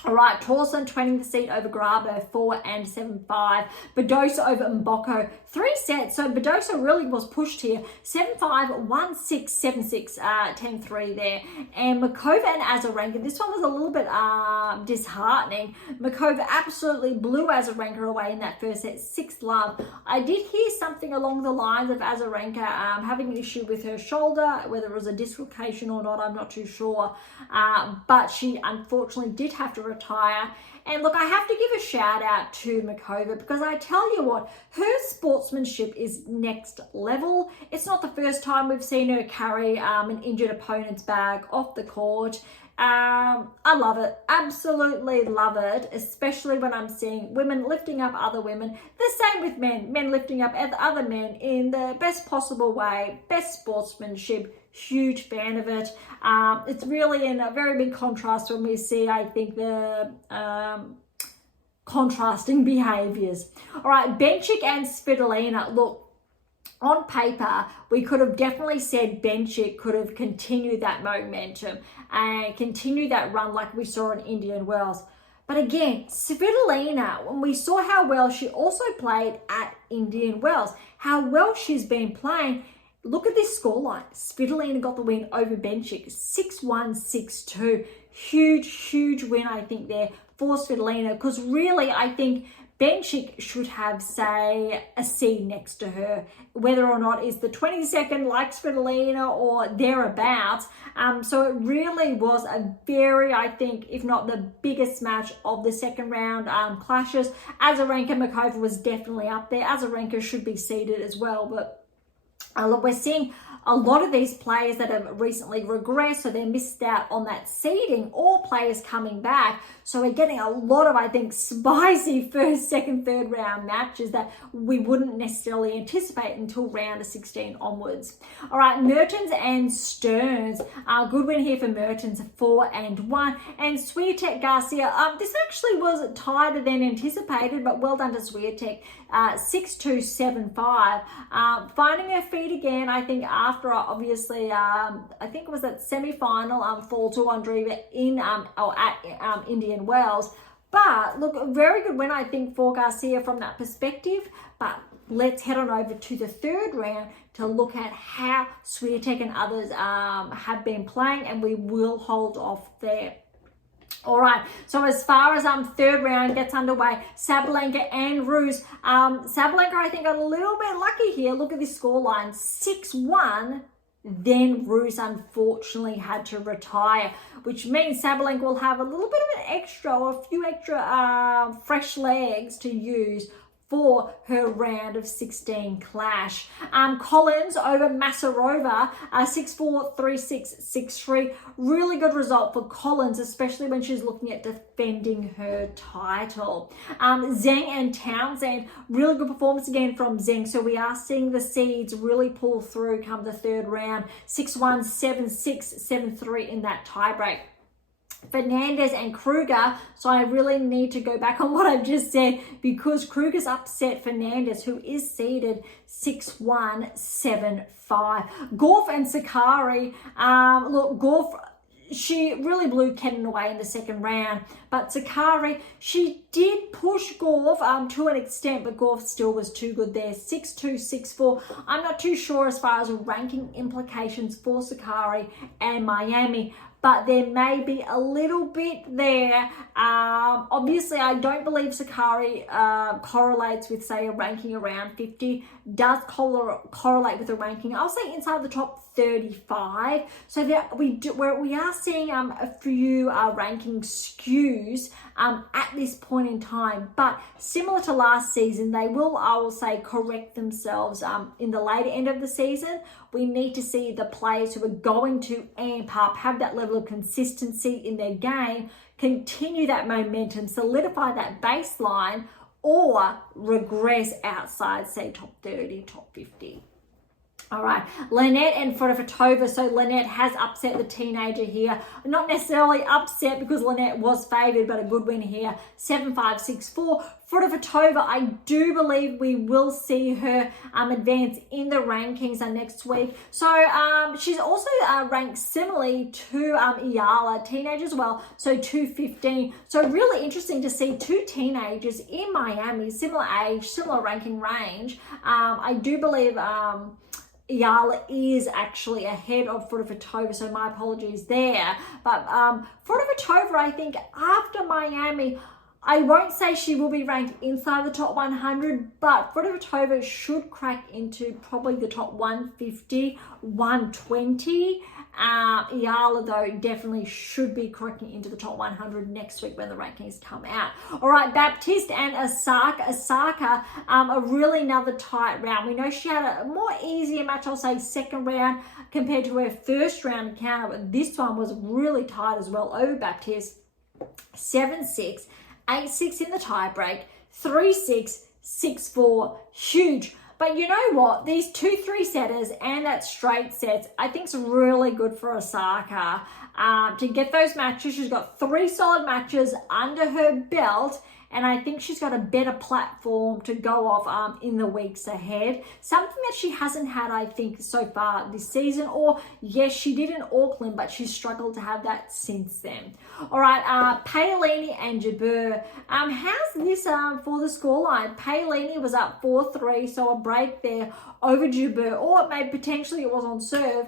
All right, Torsen 20 the seat over Grabo, 4-7-5. Badosa over Mboko, 3 sets. So Badosa really was pushed here. 7-5, 1-6, 7-6, 10-3 there. And Makova and Azarenka, this one was a little bit disheartening. Makova absolutely blew Azarenka away in that first set, 6-love. I did hear something along the lines of Azarenka having an issue with her shoulder, whether it was a dislocation or not, I'm not too sure. But she unfortunately did have to retire. And look, I have to give a shout out to Makova, because I tell you what, her sportsmanship is next level. It's not the first time we've seen her carry an injured opponent's bag off the court. I love it, absolutely love it, especially when I'm seeing women lifting up other women. The same with men lifting up other men in the best possible way, best sportsmanship. Huge fan of it. It's really in a very big contrast when we see, I think, the contrasting behaviors. All right, Bencic and Svitolina. Look, on paper, we could have definitely said Bencic could have continued that momentum and continued that run like we saw in Indian Wells. But again, Svitolina, when we saw how well she also played at Indian Wells, how well she's been playing. Look at this scoreline. Svitolina got the win over Bencic, 6-1, 6-2. Huge win, I think, there for Svitolina, because really, I think Bencic should have, say, a C next to her, whether or not it's the 22nd like Svitolina or thereabouts. So it really was a very, I think, if not the biggest match of the second round clashes. Azarenka Makova was definitely up there. Azarenka should be seeded as well, but Look, we're seeing a lot of these players that have recently regressed, so they missed out on that seeding, or players coming back. So we're getting a lot of, I think, spicy first, second, third round matches that we wouldn't necessarily anticipate until round of 16 onwards. All right, Mertens and Stearns. Good win here for Mertens, 4-1. And Swiatek Garcia, this actually was tighter than anticipated, but well done to Swiatek. 6-2, 7-5. Finding her feet again, I think, after obviously, I think it was that semi-final fall to Andreeva at Indian Wells. But look, a very good win, I think, for Garcia from that perspective. But let's head on over to the third round to look at how Swiatek and others have been playing, and we will hold off there. All right, so as far as third round gets underway, Sabalenka and Ruse. Sabalenka, I think, got a little bit lucky here. Look at this scoreline, 6-1. Then Ruse unfortunately had to retire, which means Sabalenka will have a little bit of an extra, or a few extra fresh legs to use for her round of 16 clash. Collins over Masarova, 6-4, 3-6, 6-3. Really good result for Collins, especially when she's looking at defending her title. Zheng and Townsend, really good performance again from Zheng. So we are seeing the seeds really pull through come the third round. 6-1, 7-6, 7-3 in that tiebreak. Fernandez and Kruger, so I really need to go back on what I've just said, because Kruger's upset Fernandez, who is seeded 6-1, 7-5. Gauff and Sakari, look, Gauff, she really blew Kenin away in the second round, but Sakari, she did push Gauff to an extent, but Gauff still was too good there. 6-2, 6-4. I'm not too sure as far as ranking implications for Sakari and Miami, but there may be a little bit there. Obviously, I don't believe Sakari correlates with, say, a ranking around 50. Does correlate with a ranking, I'll say, inside the top 35. So that we are seeing a few ranking skews at this point in time. But similar to last season, they will, I will say, correct themselves in the later end of the season. We need to see the players who are going to amp up, have that level of consistency in their game, continue that momentum, solidify that baseline, or regress outside, say, top 30, top 50. All right, Lynette and Fedorova. So Lynette has upset the teenager here. Not necessarily upset because Lynette was favoured, but a good win here. 7-5, 6-4. Fedorova, I do believe we will see her advance in the rankings next week. So she's also ranked similarly to Ayala, teenage as well, so 215. So really interesting to see two teenagers in Miami, similar age, similar ranking range. I do believe Ayala is actually ahead of Fedorova, so my apologies there. But Fedorova, I think after Miami, I won't say she will be ranked inside the top 100, but Fedorova should crack into probably the top 150, 120. Ayala, though, definitely should be cracking into the top 100 next week when the rankings come out. All right, Baptiste and Osaka. Osaka, a really another tight round. We know she had a more easier match, I'll say, second round compared to her first round encounter, but this one was really tight as well over Baptiste. 7-6, 8-6 in the tiebreak, 3-6, 6-4, huge. But you know what? These 2-3 setters and that straight sets, I think is really good for Osaka to get those matches. She's got 3 solid matches under her belt, and I think she's got a better platform to go off in the weeks ahead. Something that she hasn't had, I think, so far this season. Or, yes, she did in Auckland, but she's struggled to have that since then. All right, Paolini and Jabeur. How's this for the scoreline? Paolini was up 4-3, so a break there over Jabeur. Or potentially it was on serve.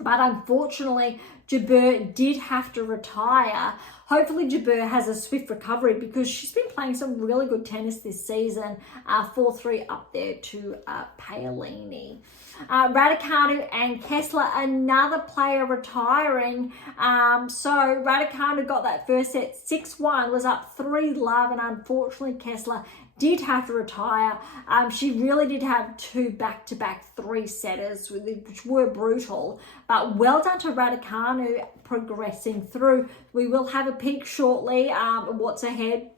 But unfortunately, Jabeur did have to retire. Hopefully Jabeur has a swift recovery because she's been playing some really good tennis this season. 4-3 up there to Paolini. Raducanu and Kessler, another player retiring. So Raducanu got that first set 6-1, was up 3-love, and unfortunately Kessler did have to retire. She really did have 2 back-to-back 3-setters, which were brutal. But well done to Raducanu progressing through. We will have a peek shortly. What's ahead?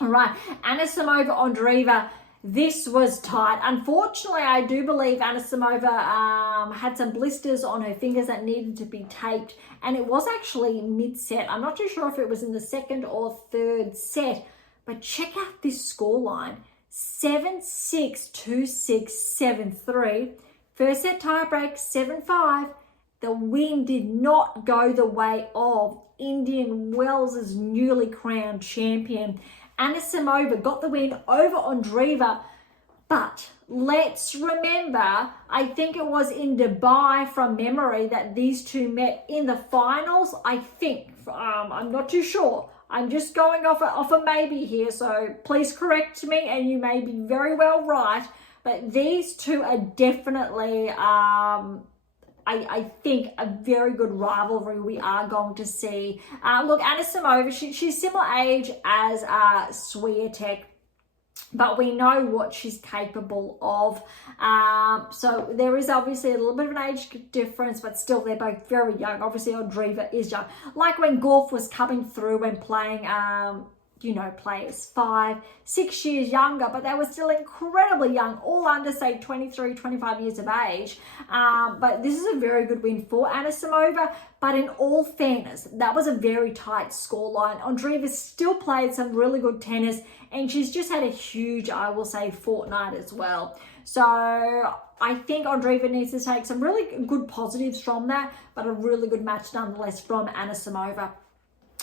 All right, Anisimova, Andreeva. This was tight. Unfortunately, I do believe Anisimova had some blisters on her fingers that needed to be taped, and it was actually mid-set. I'm not too sure if it was in the 2nd or 3rd set, but check out this scoreline. 7-6, 2-6, 7-3. First set tiebreak, 7-5. The win did not go the way of Indian Wells' newly crowned champion. Anisimova got the win over Andreeva, but let's remember, I think it was in Dubai from memory that these two met in the finals. I think, I'm not too sure. I'm just going off a maybe here, so please correct me, and you may be very well right. But these two are definitely, I think, a very good rivalry we are going to see. Look, Anisimova, she's similar age as Swiatek, but we know what she's capable of. So there is obviously a little bit of an age difference, but still they're both very young. Obviously Andreeva is young. Like when Golf was coming through and playing, players 5, 6 years younger, but they were still incredibly young, all under, say, 23, 25 years of age. But this is a very good win for Anisimova. But in all fairness, that was a very tight scoreline. Andreeva still played some really good tennis, and she's just had a huge, I will say, fortnight as well. So I think Andreeva needs to take some really good positives from that, but a really good match nonetheless from Anisimova.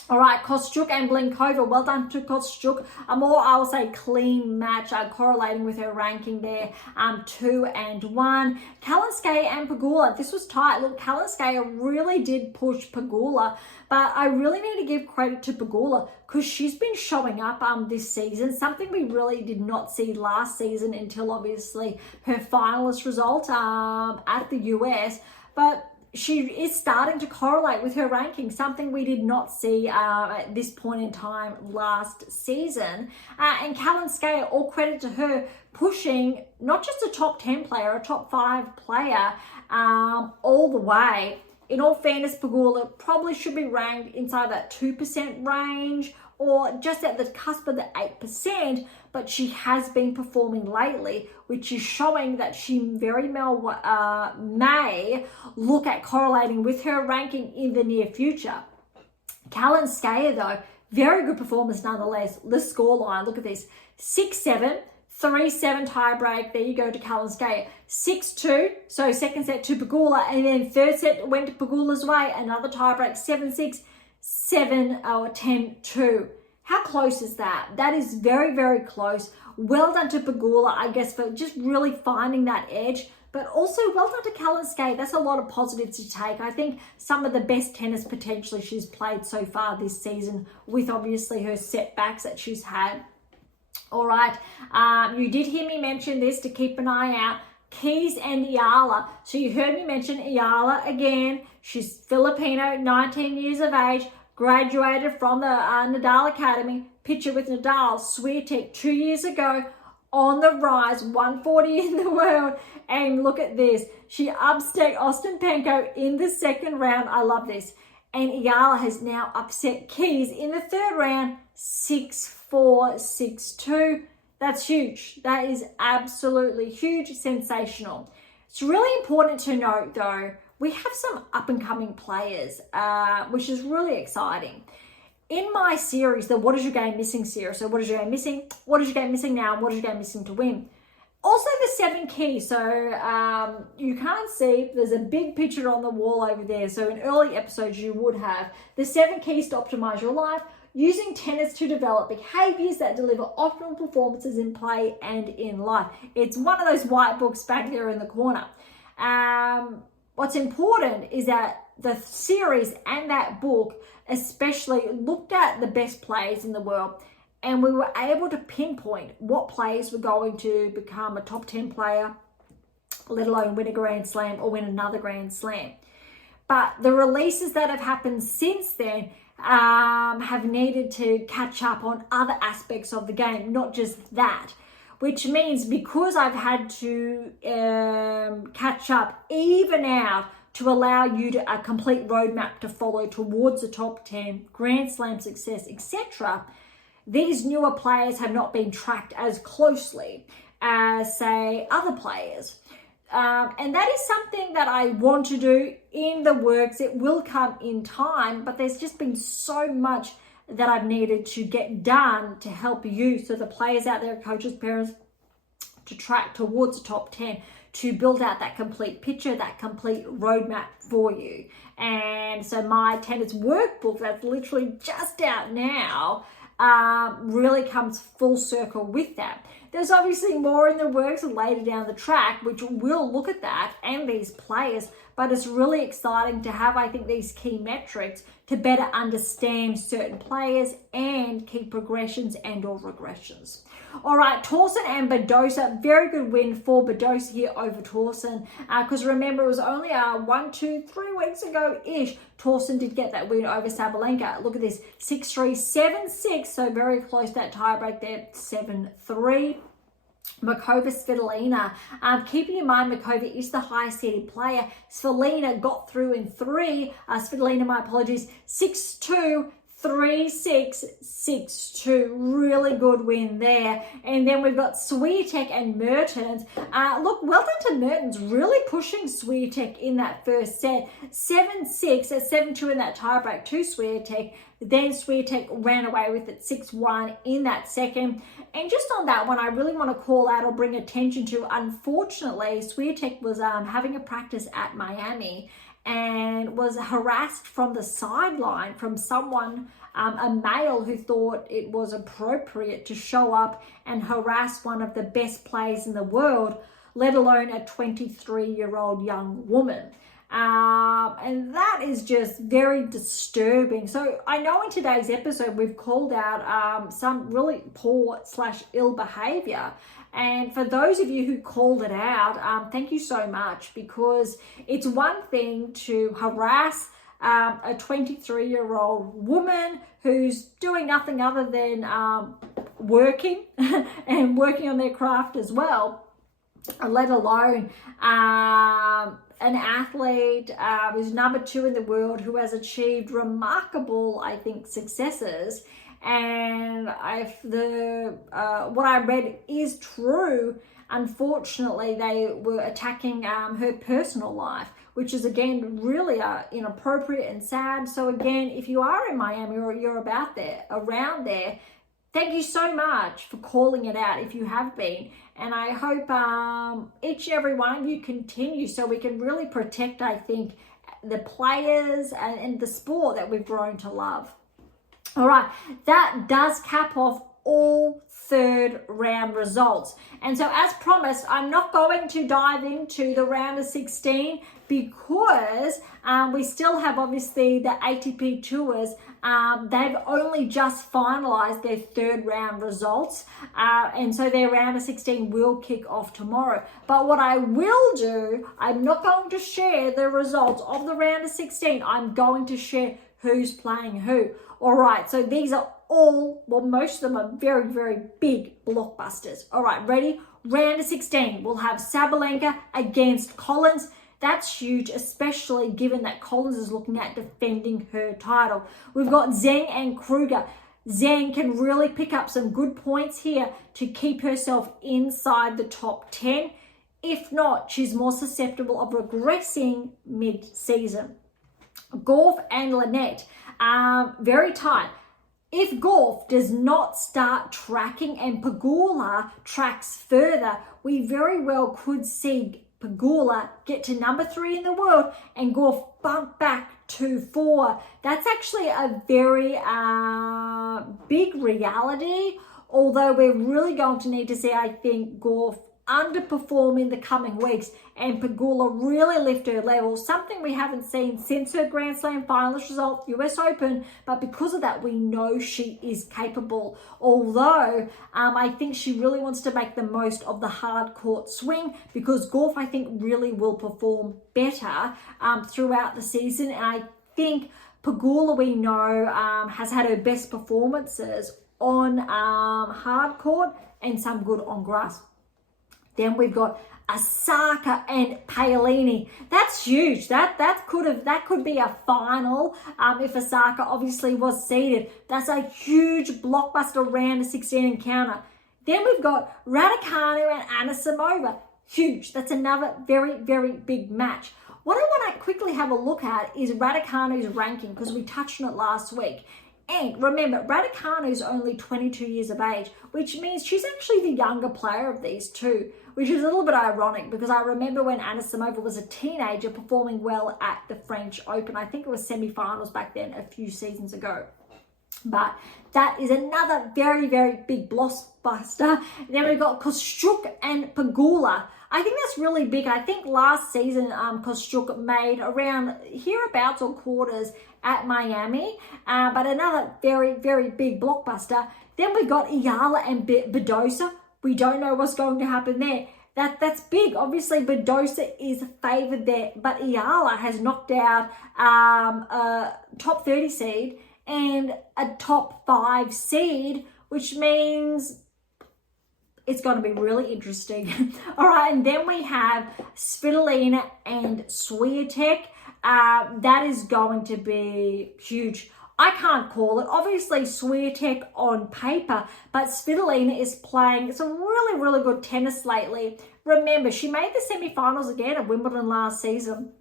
All right, Kostyuk and Blinkova. Well done to Kostyuk. A more, I will say, clean match, correlating with her ranking there, 2-1. Kalinskaya and Pegula. This was tight. Look, Kalinskaya really did push Pegula, but I really need to give credit to Pegula because she's been showing up this season, something we really did not see last season until obviously her finalist result at the US. But she is starting to correlate with her ranking, something we did not see at this point in time last season. And Kalinskaya, all credit to her, pushing not just a top 10 player, a top 5 player all the way. In all fairness, Pegula probably should be ranked inside that 2% range or just at the cusp of the 8%, but she has been performing lately, which is showing that she very well may look at correlating with her ranking in the near future. Kalinskaya, though, very good performance nonetheless. The scoreline, look at this, 6-7, 3-7 tiebreak. There you go to Kalinskaya. 6-2, so second set to Pegula, and then third set went to Pegula's way. Another tiebreak, 7-6, 10-2. How close is that? That is very, very close. Well done to Pegula, I guess, for just really finding that edge. But also well done to Kalinskaya. That's a lot of positives to take. I think some of the best tennis potentially she's played so far this season, with obviously her setbacks that she's had. All right, you did hear me mention this to keep an eye out. Keys and Ayala. So you heard me mention Ayala again. She's Filipino, 19 years of age, graduated from the Nadal Academy. Picture with Nadal, Swiatek 2 years ago, on the rise, 140 in the world. And look at this. She upset Ostapenko in the second round. I love this. And Ayala has now upset Keys in the third round, 6-4, 6-2. That's huge. That is absolutely huge, sensational. It's really important to note, though, we have some up-and-coming players, which is really exciting. In my series, the What Is Your Game Missing series, so what is your game missing? What is your game missing now? What is your game missing to win? Also the 7 keys. So you can't see, there's a big picture on the wall over there. So in early episodes, you would have the 7 keys to optimize your life, using tennis to develop behaviors that deliver optimal performances in play and in life. It's one of those white books back there in the corner. What's important is that the series and that book especially looked at the best players in the world, and we were able to pinpoint what players were going to become a top 10 player, let alone win a Grand Slam or win another Grand Slam. But the releases that have happened since then have needed to catch up on other aspects of the game, not just that. Which means because I've had to catch up, even out, to allow you to a complete roadmap to follow towards the top 10, Grand Slam success, etc., these newer players have not been tracked as closely as, say, other players. And that is something that I want to do in the works. It will come in time, but there's just been so much that I've needed to get done to help you, so the players out there, coaches, parents, to track towards the top 10, to build out that complete picture, that complete roadmap for you. And so my tennis workbook that's literally just out now really comes full circle with that. There's obviously more in the works later down the track, which will look at that and these players, but it's really exciting to have, I think, these key metrics to better understand certain players and key progressions and or regressions. All right, Towson and Badosa, very good win for Badosa here over Towson, because remember, it was only 1, 2, 3 weeks ago-ish, Towson did get that win over Sabalenka. Look at this, 6-3, 7-6, so very close, that tiebreak there, 7-3. Makova Svitolina. Keeping in mind, Makova is the highest seeded player. Svitolina got through in 3. Svitolina, my apologies, 6-2. 3-6, 6-2, really good win there. And then we've got Swiatek and Mertens. Look, well done to Mertens, really pushing Swiatek in that first set. 7-6, 7-2 in that tiebreak to Swiatek. Then Swiatek ran away with it 6-1 in that second. And just on that one, I really want to call out or bring attention to, unfortunately, Swiatek was having a practice at Miami and was harassed from the sideline from someone, a male, who thought it was appropriate to show up and harass one of the best players in the world, let alone a 23-year-old young woman. And that is just very disturbing. So I know in today's episode we've called out some really poor / ill behavior. And for those of you who called it out, thank you so much, because it's one thing to harass a 23-year-old woman who's doing nothing other than working and working on their craft as well, let alone an athlete who's number 2 in the world, who has achieved remarkable, I think, successes. And what I read is true. Unfortunately, they were attacking her personal life, which is, again, really inappropriate and sad. So again, if you are in Miami or you're around there, thank you so much for calling it out if you have been. And I hope each and every one of you continue, so we can really protect, I think, the players and the sport that we've grown to love. All right, that does cap off all third round results. And so, as promised, I'm not going to dive into the round of 16 because we still have, obviously, the ATP tours. They've only just finalized their third round results. And so their round of 16 will kick off tomorrow. But what I will do, I'm not going to share the results of the round of 16. I'm going to share who's playing who. All right, so these are all, well, most of them are very, very big blockbusters. All right, ready? Round of 16, we'll have Sabalenka against Collins. That's huge, especially given that Collins is looking at defending her title. We've got Zheng and Kruger. Zheng can really pick up some good points here to keep herself inside the top 10. If not, she's more susceptible of regressing mid-season. Gauff and Lynette, very tight. If Gauff does not start tracking and Pegula tracks further, we very well could see Pegula get to number 3 in the world and Gauff bump back to 4. That's actually a very big reality, although we're really going to need to see, I think, Gauff underperform in the coming weeks and Pegula really lift her level, something we haven't seen since her Grand Slam finalist result, US Open, but because of that, we know she is capable. Although, I think she really wants to make the most of the hard court swing, because Gauff, I think, really will perform better throughout the season, and I think Pegula, we know, has had her best performances on hard court and some good on grass. Then we've got Osaka and Paolini. That's huge. That could be a final if Osaka obviously was seeded. That's a huge blockbuster round of 16 encounter. Then we've got Raducanu and Anisimova. Huge. That's another very, very big match. What I want to quickly have a look at is Raducanu's ranking, because we touched on it last week. And remember, Raducanu is only 22 years of age, which means she's actually the younger player of these two, which is a little bit ironic because I remember when Anisimova was a teenager performing well at the French Open. I think it was semi-finals back then a few seasons ago. But that is another very, very big blockbuster. Then we've got Kostyuk and Pegula. I think that's really big. I think last season Kostyuk made around hereabouts or quarters at Miami. But another very, very big blockbuster. Then we got Ayala and Badosa. We don't know what's going to happen there. That's big. Obviously, Badosa is favoured there, but Ayala has knocked out a top 30 seed and a top 5 seed, which means it's going to be really interesting. All right, and then we have Svitolina and Swiatek. That is going to be huge. I can't call it. Obviously, Swiatek on paper, but Svitolina is playing some really, really good tennis lately. Remember, she made the semi-finals again at Wimbledon last season.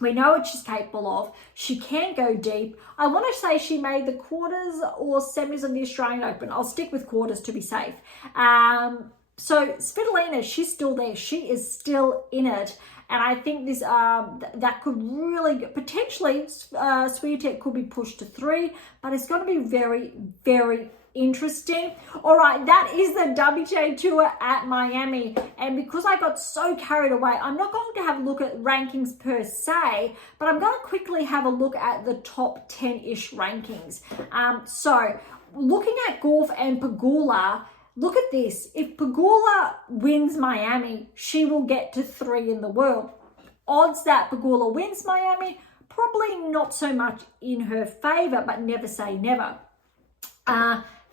We know what she's capable of. She can go deep. I want to say she made the quarters or semis of the Australian Open. I'll stick with quarters to be safe. So Svitolina, she's still there. She is still in it. And I think this that could really, potentially, Swiatek could be pushed to 3. But it's going to be very, very interesting. All right, that is the WTA Tour at Miami. And because I got so carried away, I'm not going to have a look at rankings per se, but I'm going to quickly have a look at the top 10-ish rankings. So looking at Gauff and Pegula, look at this. If Pegula wins Miami, she will get to 3 in the world. Odds that Pegula wins Miami, probably not so much in her favor, but never say never.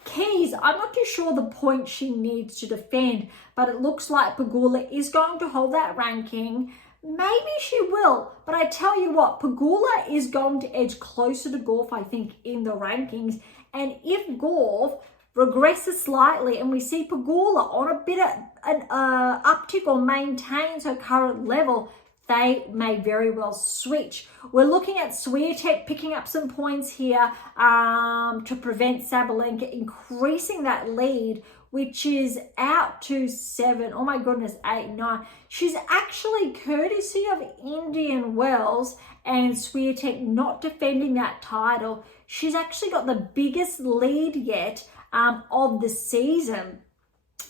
Keys, I'm not too sure the point she needs to defend, but it looks like Pegula is going to hold that ranking. Maybe she will, but I tell you what, Pegula is going to edge closer to Gauff, I think, in the rankings. And if Gauff regresses slightly and we see Pegula on a bit of an uptick or maintains her current level, they may very well switch. We're looking at Swiatek picking up some points here to prevent Sabalenka increasing that lead, which is out to 7. Oh my goodness, 8, 9. She's actually, courtesy of Indian Wells and Swiatek not defending that title, she's actually got the biggest lead yet of the season,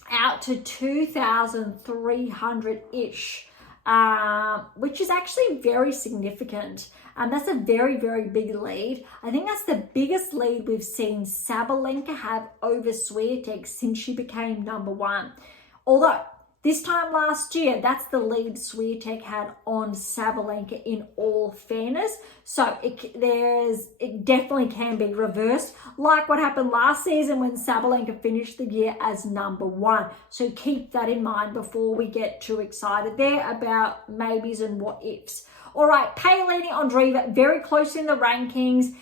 out to 2,300-ish. Which is actually very significant. That's a very, very big lead. I think that's the biggest lead we've seen Sabalenka have over Swiatek since she became number 1. Although this time last year, that's the lead Swiatek had on Sabalenka in all fairness. So it definitely can be reversed, like what happened last season when Sabalenka finished the year as number 1. So keep that in mind before we get too excited there about maybes and what ifs. All right, Paolini, Andreeva, very close in the rankings.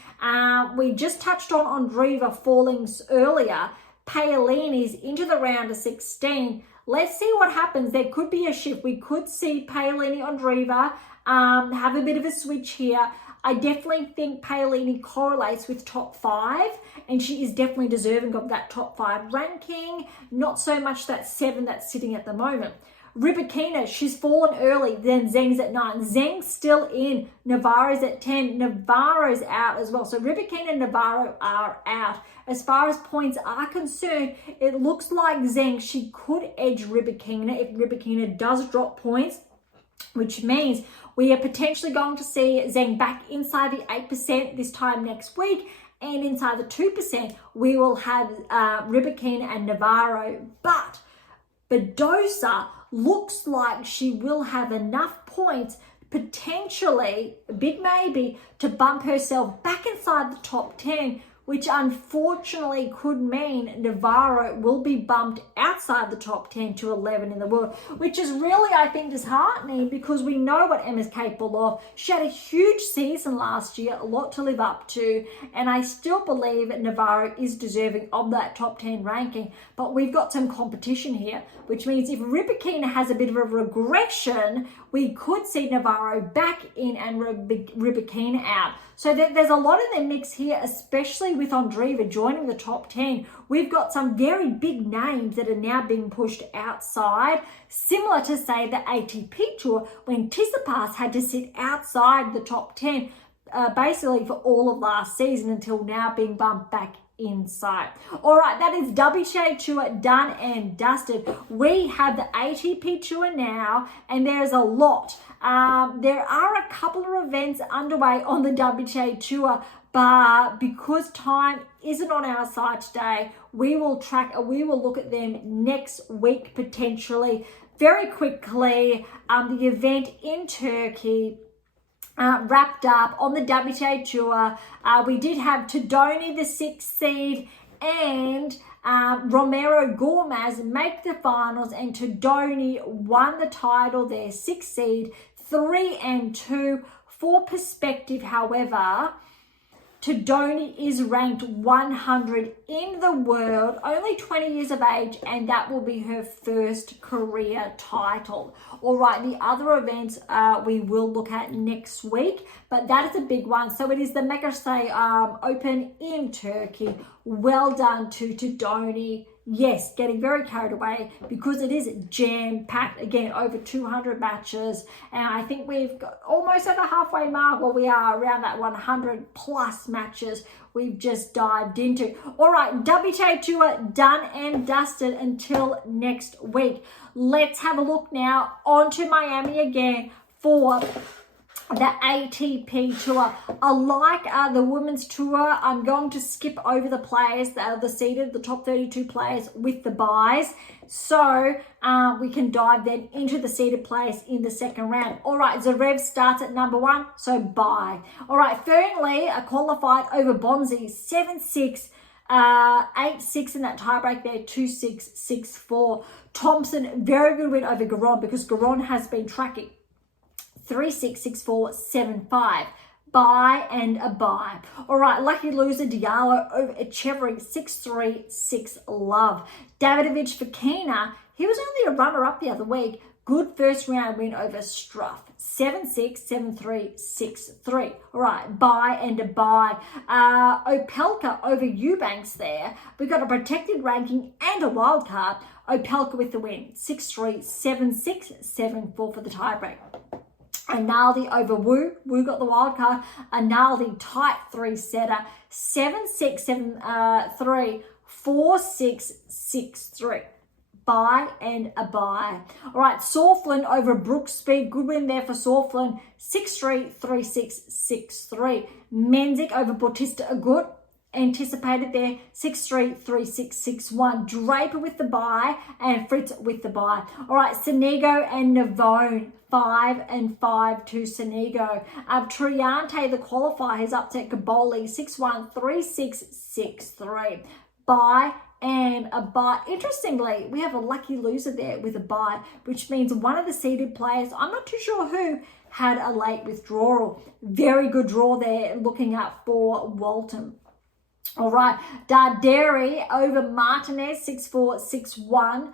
We just touched on Andreeva falling earlier. Paolini's into the round of 16. Let's see what happens. There could be a shift. We could see Paolini, Andreeva have a bit of a switch here. I definitely think Paolini correlates with top 5, and she is definitely deserving of that top 5 ranking. Not so much that 7 that's sitting at the moment. Rybakina, she's fallen early, then Zheng's at 9. Zheng's still in. Navarro's at 10. Navarro's out as well. So Rybakina and Navarro are out. As far as points are concerned, it looks like Zheng, she could edge Rybakina if Rybakina does drop points, which means we are potentially going to see Zheng back inside the 8% this time next week. And inside the 2%, we will have Rybakina and Navarro. But Badosa looks like she will have enough points potentially, a big maybe, to bump herself back inside the top 10, which unfortunately could mean Navarro will be bumped outside the top 10 to 11 in the world, which is really, I think, disheartening because we know what Emma's capable of. She had a huge season last year, a lot to live up to, and I still believe Navarro is deserving of that top 10 ranking, but we've got some competition here, which means if Rybakina has a bit of a regression, we could see Navarro back in and Rybakina out. So there's a lot in the mix here, especially with Andreeva joining the top 10. We've got some very big names that are now being pushed outside, similar to, say, the ATP Tour when Tsitsipas had to sit outside the top 10 basically for all of last season until now being bumped back inside. All right, that is WTA Tour done and dusted. We have the ATP Tour now, and there's a lot. There are a couple of events underway on the WTA Tour, but because time isn't on our side today, we will look at them next week potentially. Very quickly, the event in Turkey wrapped up on the WTA Tour. We did have Todoni, the 6th seed, and Romero Gormaz make the finals, and Todoni won the title, their 6th seed, 3-2. For perspective, however, Todoni is ranked 100 in the world, only 20 years of age, and that will be her first career title. All right, the other events we will look at next week, but that is a big one. So it is the Megasay Open in Turkey. Well done to Todoni. Yes, getting very carried away because it is jam-packed. Again, over 200 matches. And I think we've got almost at the halfway mark, where we are around that 100 plus matches we've just dived into. All right, WTA Tour done and dusted until next week. Let's have a look now onto Miami again for the ATP Tour. Unlike the Women's Tour, I'm going to skip over the players, the seeded, the top 32 players with the buys, so we can dive then into the seeded players in the second round. All right, Zverev starts at number 1, so buy. All right, Fernley qualified over Bonzi, 7-6, 8-6 in that tiebreak there, 2-6, 6-4. Thompson, very good win over Garon because Garon has been tracking 3-6, 6-4, 7-5. Buy and a buy. All right, lucky loser Diallo over Echeverry, 6-3, 6-love. Davidovich Fokina, he was only a runner-up the other week. Good first round win over Struff, 7-6, 7-3, 6-3. All right, buy and a buy. Opelka over Eubanks there. We got a protected ranking and a wild card. Opelka with the win, 6-3, 7-6, 7-4 for the tiebreak. Analdi over Wu. Wu got the wild card. Analdi tight 3-setter. 7-6, 7-3, 4-6, 6-3. Buy and a buy. All right, Sauflin over Brooksby. Good win there for Sauflin. 6-3, 3-6, 6-3. Menzik over Bautista Agut. Anticipated there, 6-3, 3-6, 6-1. Draper with the buy and Fritz with the buy. All right, Sonego and Navone, 5-5 to Sonego. Triante, the qualifier, has upset Gaboli, 6-1, 3-6, 6-3. Buy and a buy. Interestingly, we have a lucky loser there with a buy, which means one of the seeded players, I'm not too sure who, had a late withdrawal. Very good draw there, looking up for Walton. All right, Darderi over Martinez, 6-4, 6-1.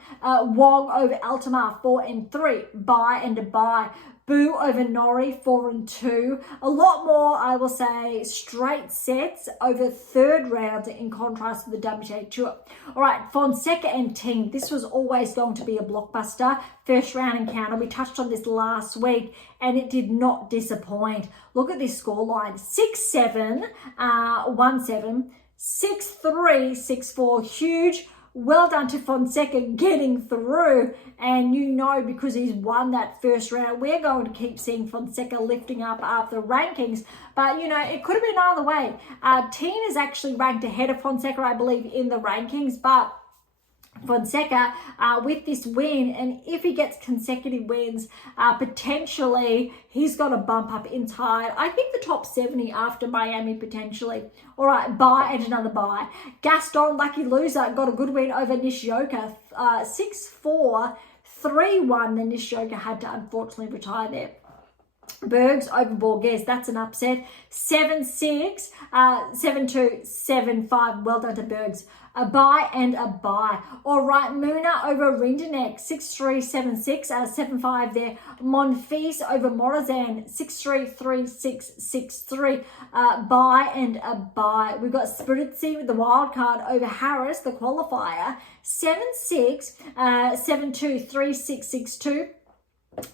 Wong over Altamar, 4-3. Buy and a buy. Boo over Norrie, 4-2. A lot more, I will say, straight sets over third rounds in contrast to the WTA Tour. All right, Fonseca and Ting. This was always going to be a blockbuster. First round encounter. We touched on this last week, and it did not disappoint. Look at this scoreline. 6-7, 1-7, 6-3, 6-4. Huge. Well done to Fonseca getting through, and you know, because he's won that first round, we're going to keep seeing Fonseca lifting up after rankings, but you know, it could have been either way. Teen is actually ranked ahead of Fonseca, I believe, in the rankings, but Fonseca with this win, and if he gets consecutive wins, potentially he's got a bump up in tide. I think the top 70 after Miami potentially. All right, bye and another bye. Gaston, lucky loser, got a good win over Nishioka, 6-4, 3-1. Then Nishioka had to unfortunately retire there. Berge over Borges, that's an upset. 7-6, 7-2, 7-5. Well done to Berge. A bye and a bye. All right, Muna over Rinderknecht, 6-3, 7-6, 7-5 there. Monfils over Morazan, 6-3, 3-6, 6-3. Bye and a bye. We've got Spiritzi with the wild card over Harris, the qualifier, 7-6, 7-2, 3-6, 6-2.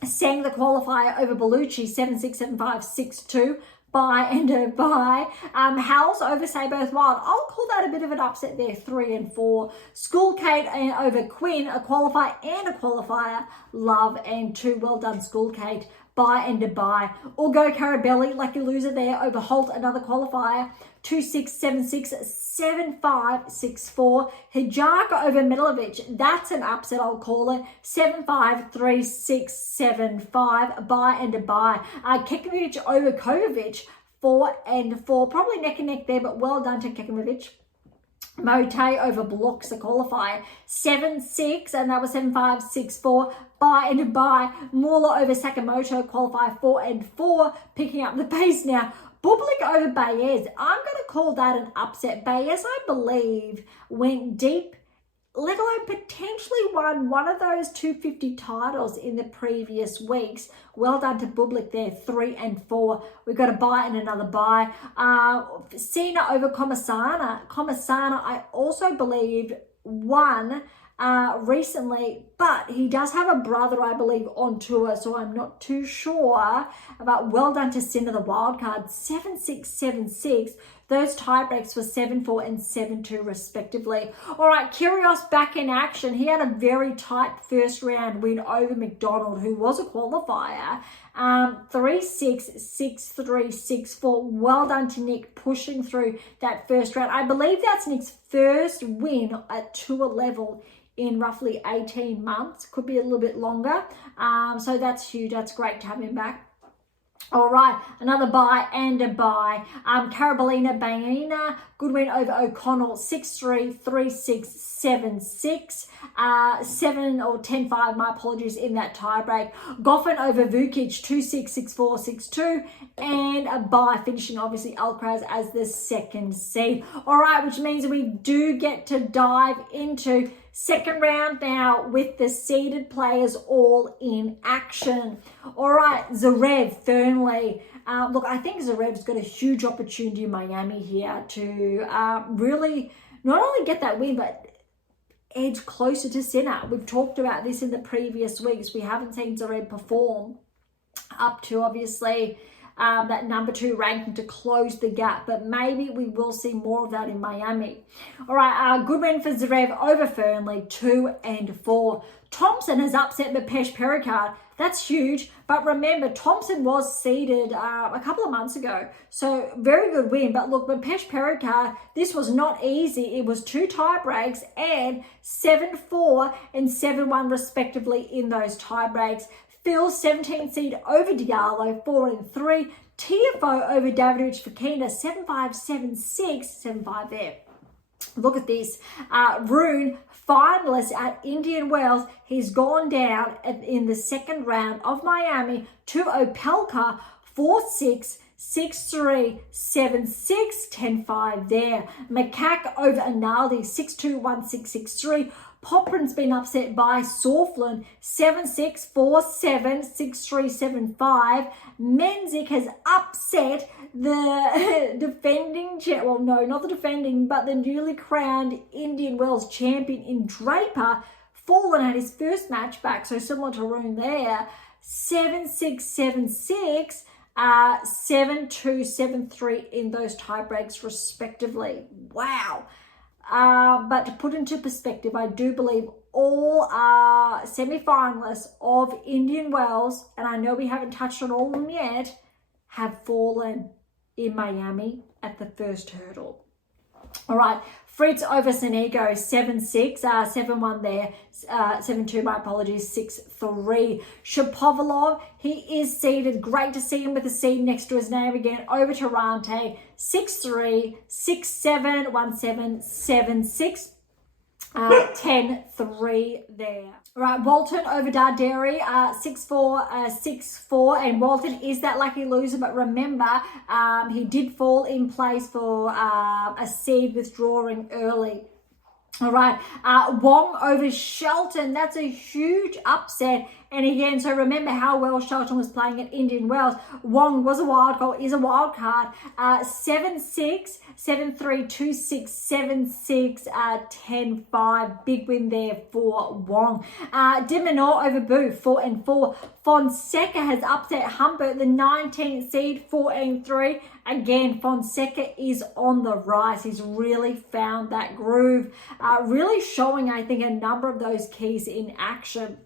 Sang the qualifier over Bellucci, 7-6, 7-5, 6-2. Bye and a bye. Hals over Sayboth Wild. I'll call that a bit of an upset there, 3-4. School Kate over Quinn, a qualifier and a qualifier. Love and 2. Well done, School Kate. Bye and a bye. Ugo Carabelli, lucky loser there over Holt, another qualifier. 2-6, 7-6, 7-5, 6-4. Hijaka over Medalovic. That's an upset, I'll call it. 7-5, 3-6, 7-5. Bye and a bye. Kekmanovic over Kovacic. 4-4. Probably neck and neck there, but well done to Kekmanovic. Mote over Blocks, the qualifier, 7-6, and that was 7-5, 6-4. Bye and a bye. Muller over Sakamoto, qualifier, 4-4. Picking up the pace now. Bublik over Baez. I'm going to call that an upset. Baez, I believe, went deep, let alone potentially won one of those 250 titles in the previous weeks. Well done to Bublik there, 3-4. We've got a bye and another bye. Cena over Comasana. Comasana, I also believe, won recently, but he does have a brother, I believe, on tour, so I'm not too sure about. Well done to Sinner, the wild card, 7-6, 7-6. Those tie breaks were 7-4 and 7-2 respectively. All right, Kyrgios back in action. He had a very tight first round win over McDonald, who was a qualifier. 3-6, 6-3, 6-4. Well done to Nick pushing through that first round. I believe that's Nick's first win at tour level in roughly 18 months. Could be a little bit longer. So that's huge. That's great to have him back. All right, another bye and a bye. Carabellina Baena, good win over O'Connell, 6-3, 3-6, 7-6, 7 or 10-5, my apologies, in that tiebreak. Goffin over Vukic, 2-6, 6-4, 6-2, and a bye, finishing obviously Alcaraz as the second seed. All right, which means we do get to dive into second round now with the seeded players all in action. All right, Zverev, Fernley. Look, I think Zverev's got a huge opportunity in Miami here to really not only get that win, but edge closer to Sinner. We've talked about this in the previous weeks. We haven't seen Zverev perform up to, obviously, that number 2 ranking to close the gap, but maybe we will see more of that in Miami. All right, good win for Zverev over Fernley, 2-4. Thompson has upset Mapesh Pericard. That's huge, but remember, Thompson was seeded a couple of months ago, so very good win. But look, Mapesh Pericard, this was not easy. It was 2 tie breaks and 7-4 and 7-1 respectively in those tie breaks. Phil, 17 seed over Diallo, 4-3. TFO over Davidovich Fokina, 7-5, 7-6, 7-5 there. Look at this. Rune, finalist at Indian Wells. He's gone down in the second round of Miami to Opelka, 4-6, 6-3, 7-6, 10-5 there. Macaque over Analdi, 6-2, 1-6, 6-3. Poprin's been upset by Sorflin, 7-6, 4-7, 6-3, 7-5. Menzik has upset the defending, well, no, not the defending, but the newly crowned Indian Wells champion in Draper, fallen at his first match back, so similar to Rune there, 7-6, 7-6, 7-2, 7-3 in those tie breaks respectively. Wow. But to put into perspective, I do believe all semi-finalists of Indian Wells, and I know we haven't touched on all of them yet, have fallen in Miami at the first hurdle. All right, Fritz over Sonego 7-6, 7-1 there, 7-2, my apologies, 6-3. Shapovalov, he is seeded. Great to see him with a seed next to his name again. Over Tarante 6-3, 6-7, 1-7, 7-6. 10-3 there. All right, Walton over Darderi, 6-4, 6-4, and Walton is that lucky loser, but remember, he did fall in place for a seed withdrawing early. All right, Wong over Shelton. That's a huge upset. And again, so remember how well Shelton was playing at Indian Wells. Wong was a wild card, is a wild card. 7-6, 7-3, 2-6, 7-6, 10-5. Big win there for Wong. De Minaur over Boo, 4-4. Fonseca has upset Humbert, the 19th seed, 4-3. Again, Fonseca is on the rise. He's really found that groove. Really showing, I think, a number of those keys in action.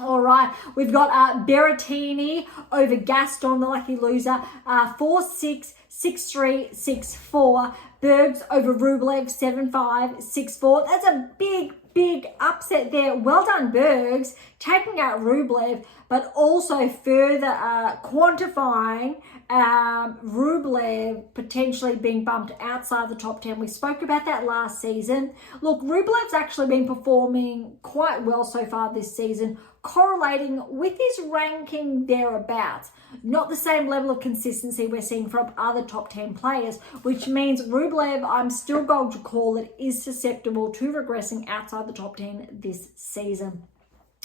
All right, we've got Berrettini over Gaston, the lucky loser, 4-6, 6-3, 6-4. Bergs over Rublev, 7-5, 6-4. That's a big upset there. Well done, Bergs, taking out Rublev, but also further quantifying Rublev potentially being bumped outside the top 10. We spoke about that last season. Look, Rublev's actually been performing quite well so far this season, correlating with his ranking thereabouts. Not the same level of consistency we're seeing from other top 10 players, which means Rublev, I'm still going to call it, is susceptible to regressing outside the top 10 this season.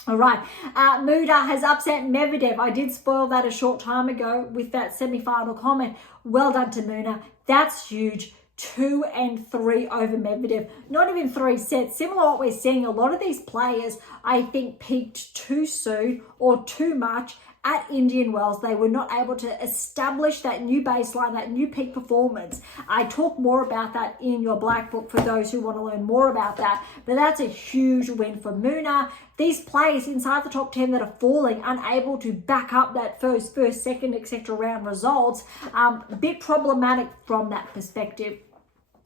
All right, Muda has upset Medvedev. I did spoil that a short time ago with that semi-final comment. Well done to Muda. That's huge. 2-3 over Medvedev. Not even 3 sets. Similar to what we're seeing, a lot of these players, I think, peaked too soon or too much at Indian Wells. They were not able to establish that new baseline, that new peak performance. I talk more about that in your black book for those who want to learn more about that. But that's a huge win for Muna. These players inside the top 10 that are falling, unable to back up that first, second, etc. round results, a bit problematic from that perspective.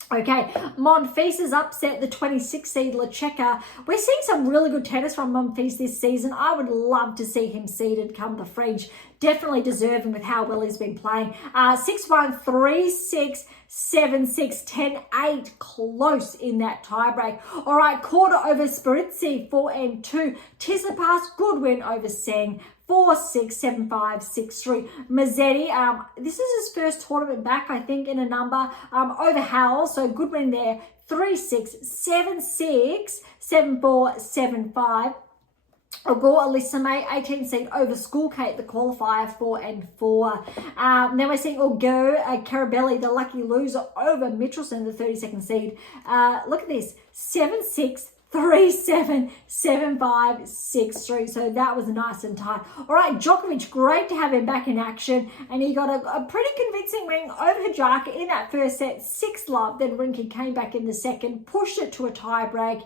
Okay, Monfils has upset the 26th seed Lecheka. We're seeing some really good tennis from Monfils this season. I would love to see him seeded come the French. Definitely deserving with how well he's been playing. 6-1, 3-6, 7-6, 10-8. Close in that tiebreak. All right, Korda over Spiritzi, 4-2. Tsitsipas, good win over Seng. 4-6, 7-5, 6-3. Mazzetti, this is his first tournament back, I think, in a number. Over Howell, so good win there. 3-6, 7-6, 7-4, 7-5. Ogor Alisame, 18th seed over Schoolcate, the qualifier, 4-4. Then we're seeing Ogor Carabelli, the lucky loser, over Mitchelson, the 32nd seed. Look at this, 7-6, 3-7, 7-5, 6-3. So that was nice and tight. All right, Djokovic, great to have him back in action. And he got a pretty convincing win over Hajaka in that first set, 6-love. Then Rinke came back in the second, pushed it to a tiebreak.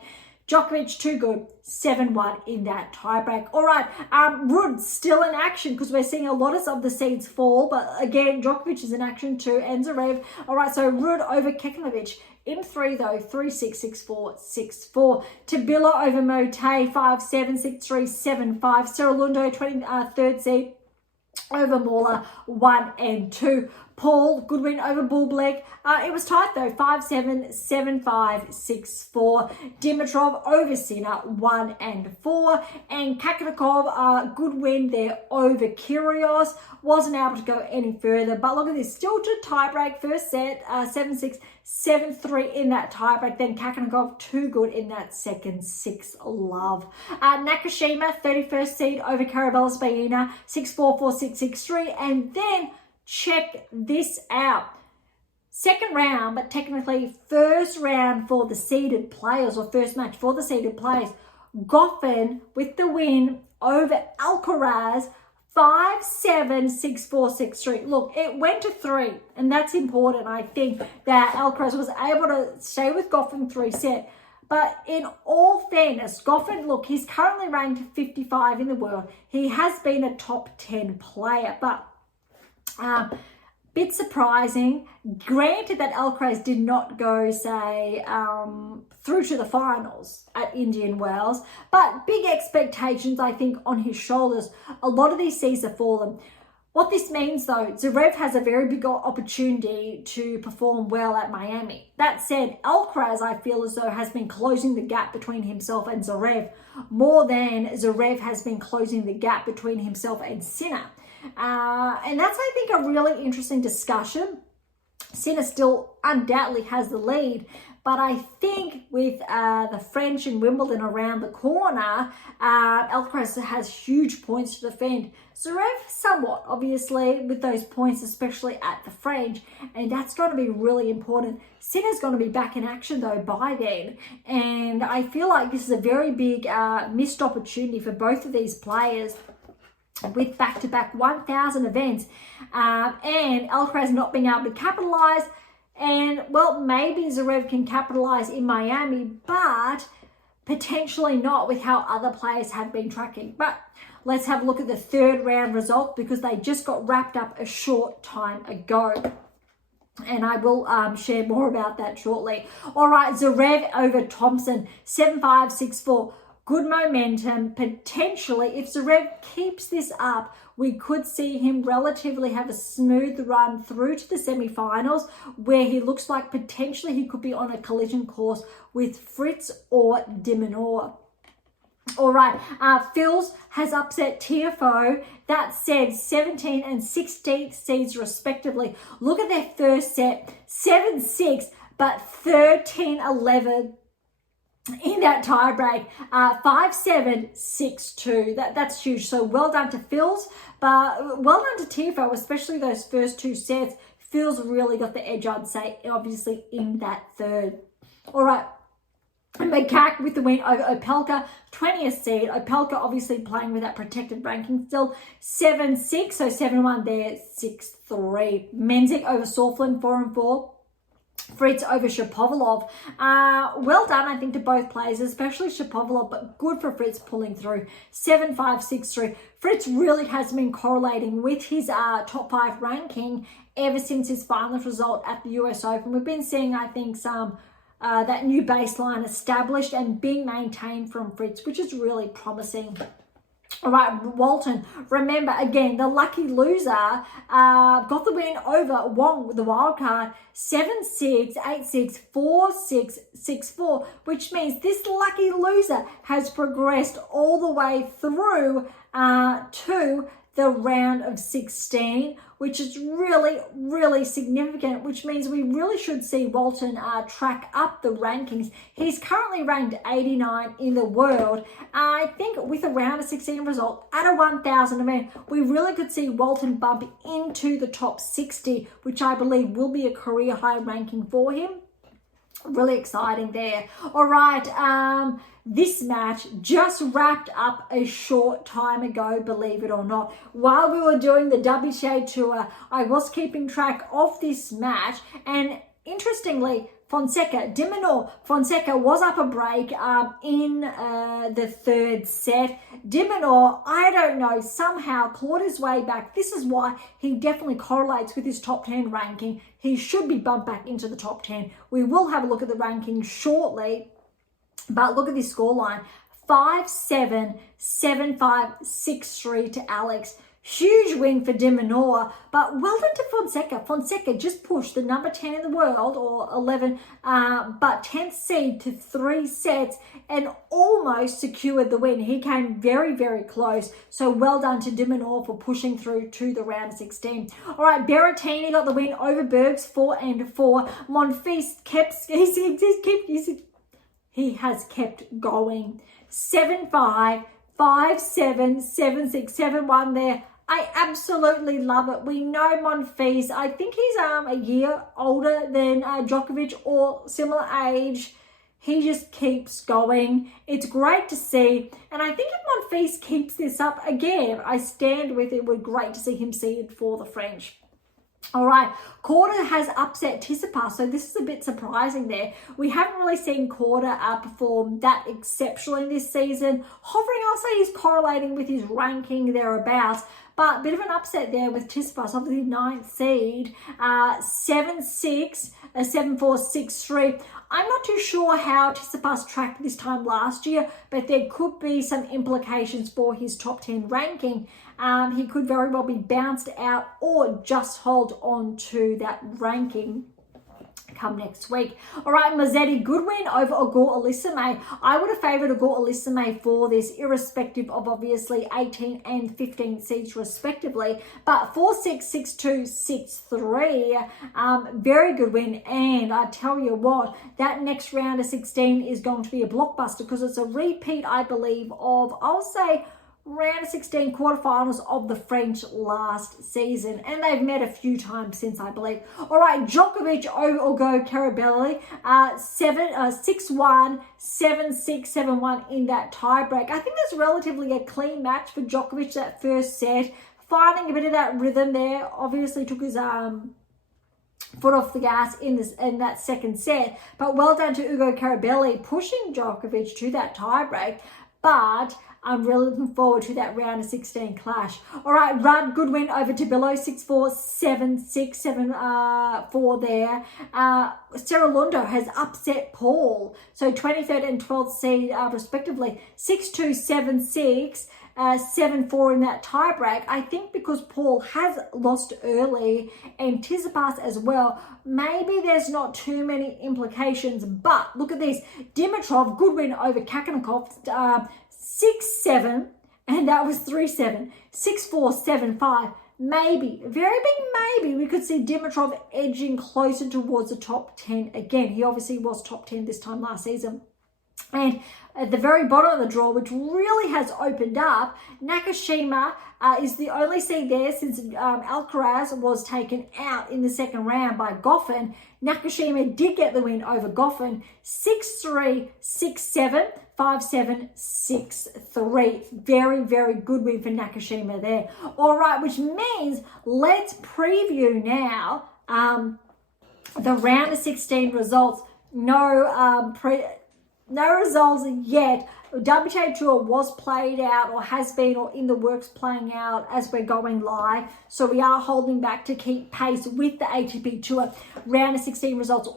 Djokovic, too good, 7-1 in that tiebreak. All right, Ruud still in action because we're seeing a lot of the seeds fall. But again, Djokovic is in action too, and Zverev. All right, so Ruud over Kekmanovic. In 3 though, 3-6, 6-4, 6-4. Tabilla over Mote, 5-7, 6-3, 7-5. Seralundo, 23rd seed over Mauler, 1-2. Paul, good win over Bublik. It was tight though, 5-7, 7-5, 6-4. Dimitrov over Sinner, 1-4. And Kakarikov, good win there over Kyrgios. Wasn't able to go any further. But look at this, still to tiebreak. First set, 7-6, 7-3 in that tiebreak. Then Kakarikov, too good in that second, 6-love. Nakashima, 31st seed over Carabellas Baena, 6-4, 4-6, 6-3. And then check this out. Second round, but technically first round for the seeded players, or first match for the seeded players. Goffin with the win over Alcaraz, 5-7, 6-4, 6-3. Look, it went to 3, and that's important. I think that Alcaraz was able to stay with Goffin 3-set. But in all fairness, Goffin, look, he's currently ranked 55 in the world. He has been a top 10 player, but Bit surprising. Granted that Alcaraz did not go, say, through to the finals at Indian Wells, but big expectations, I think, on his shoulders. A lot of these seeds have fallen. What this means, though, Zverev has a very big opportunity to perform well at Miami. That said, Alcaraz, I feel as though, has been closing the gap between himself and Zverev more than Zverev has been closing the gap between himself and Sinner. And that's, I think, a really interesting discussion. Sinner still undoubtedly has the lead, but I think with the French and Wimbledon around the corner, Alcaraz has huge points to defend. Zverev somewhat, obviously, with those points, especially at the French, and that's going to be really important. Sinner's going to be back in action, though, by then, and I feel like this is a very big missed opportunity for both of these players with back-to-back 1,000 events, and Alcaraz not being able to capitalize. And, well, maybe Zverev can capitalize in Miami, but potentially not with how other players have been tracking. But let's have a look at the third round result, because they just got wrapped up a short time ago. And I will share more about that shortly. All right, Zverev over Thompson, 7-5, 6-4. Good momentum. Potentially, if Zverev keeps this up, we could see him relatively have a smooth run through to the semi-finals, where he looks like potentially he could be on a collision course with Fritz or de Minaur. All right, Fils has upset Tiafoe. That said, 17 and 16th seeds respectively. Look at their first set, 7-6, but 13-11. In that tie break, 5-7, 6-2. That's huge. So well done to Fils, but well done to Tiafoe, especially those first two sets. Fils really got the edge, I'd say, obviously in that third. All right. Makak with the win over Opelka, 20th seed. Opelka obviously playing with that protected ranking still, 7-6, so 7-1 there, 6-3. Menzik over Sauflin, 4-4. Fritz over Shapovalov. Well done, I think, to both players, especially Shapovalov, but good for Fritz pulling through. 7-5, 6-3. Fritz really has been correlating with his top 5 ranking ever since his finals result at the US Open. We've been seeing, I think, some that new baseline established and being maintained from Fritz, which is really promising. All right, Walton, remember, again, the lucky loser got the win over Wong with the wild card, 7-6, 8-6, 4-6, 6-4, which means this lucky loser has progressed all the way through to the round of 16, which is really, really significant, which means we really should see Walton track up the rankings. He's currently ranked 89 in the world. I think with a round of 16 result at a 1,000 event, we really could see Walton bump into the top 60, which I believe will be a career high ranking for him. Really exciting there. All right, this match just wrapped up a short time ago, believe it or not. While we were doing the WTA tour, I was keeping track of this match, and interestingly, de Minaur Fonseca was up a break in the third set. De Minaur, I don't know, somehow clawed his way back. This is why he definitely correlates with his top 10 ranking. He should be bumped back into the top 10. We will have a look at the rankings shortly, but look at this scoreline. 5-7, 7-5, 6-3 to Alex. Huge win for de Minaur, but well done to Fonseca. Fonseca just pushed the number 10 in the world, or 11, but 10th seed to 3 sets and almost secured the win. He came very, very close. So well done to de Minaur for pushing through to the round of 16. All right, Berrettini got the win over Bergs, 4-4. Monfils he has kept going. 7-5, 5-7, 7-6, 7-1 there. I absolutely love it. We know Monfils. I think he's a year older than Djokovic or similar age. He just keeps going. It's great to see. And I think if Monfils keeps this up again, I stand with it. We're great to see him seeded for the French. All right, Korda has upset Tsitsipas, so this is a bit surprising there. We haven't really seen Korda perform that exceptionally this season. Hovering, I'll say he's correlating with his ranking thereabouts, but a bit of an upset there with Tsitsipas, obviously 9th seed, 7-6, 7-4, 6-3. I'm not too sure how Tsitsipas tracked this time last year, but there could be some implications for his top 10 ranking. He could very well be bounced out or just hold on to that ranking come next week. All right, Mazzetti, good win over Ogor Elisame. I would have favoured Ogor Elisame for this, irrespective of obviously 18 and 15 seeds respectively. But 4-6, 6-2, 6-3, very good win. And I tell you what, that next round of 16 is going to be a blockbuster because it's a repeat, I believe, of, I'll say, round of 16 quarterfinals of the French last season, and they've met a few times since, I believe. All right, Djokovic over Ugo Carabelli, 6-1, 7-6, 7-1 in that tiebreak. I think that's relatively a clean match for Djokovic, that first set, finding a bit of that rhythm there. Obviously took his foot off the gas in that second set, but well done to Ugo Carabelli pushing Djokovic to that tiebreak. But I'm really looking forward to that round of 16 clash. All right, Rudd, good win over Tabilo, 6-4, 7-6, 7-4 there. Serralundo has upset Paul, so 23rd and 12th seed respectively, 6-2, 7-6. 7-4 in that tiebreak. I think because Paul has lost early and Tsitsipas as well, maybe there's not too many implications. But look at this, Dimitrov, good win over Kakanakov, 6-7, and that was 3-7, 6-4, 7-5. Maybe, very big maybe, we could see Dimitrov edging closer towards the top 10 again. He obviously was top 10 this time last season. And at the very bottom of the draw, which really has opened up, Nakashima is the only seed there since Alcaraz was taken out in the second round by Goffin. Nakashima did get the win over Goffin, 6-3, 6-7, 5-7, 6-3. Very, very good win for Nakashima there. All right, which means let's preview now the round of 16 results. No results yet. WTA Tour was played out or has been or in the works playing out as we're going live. So we are holding back to keep pace with the ATP Tour. Round of 16 results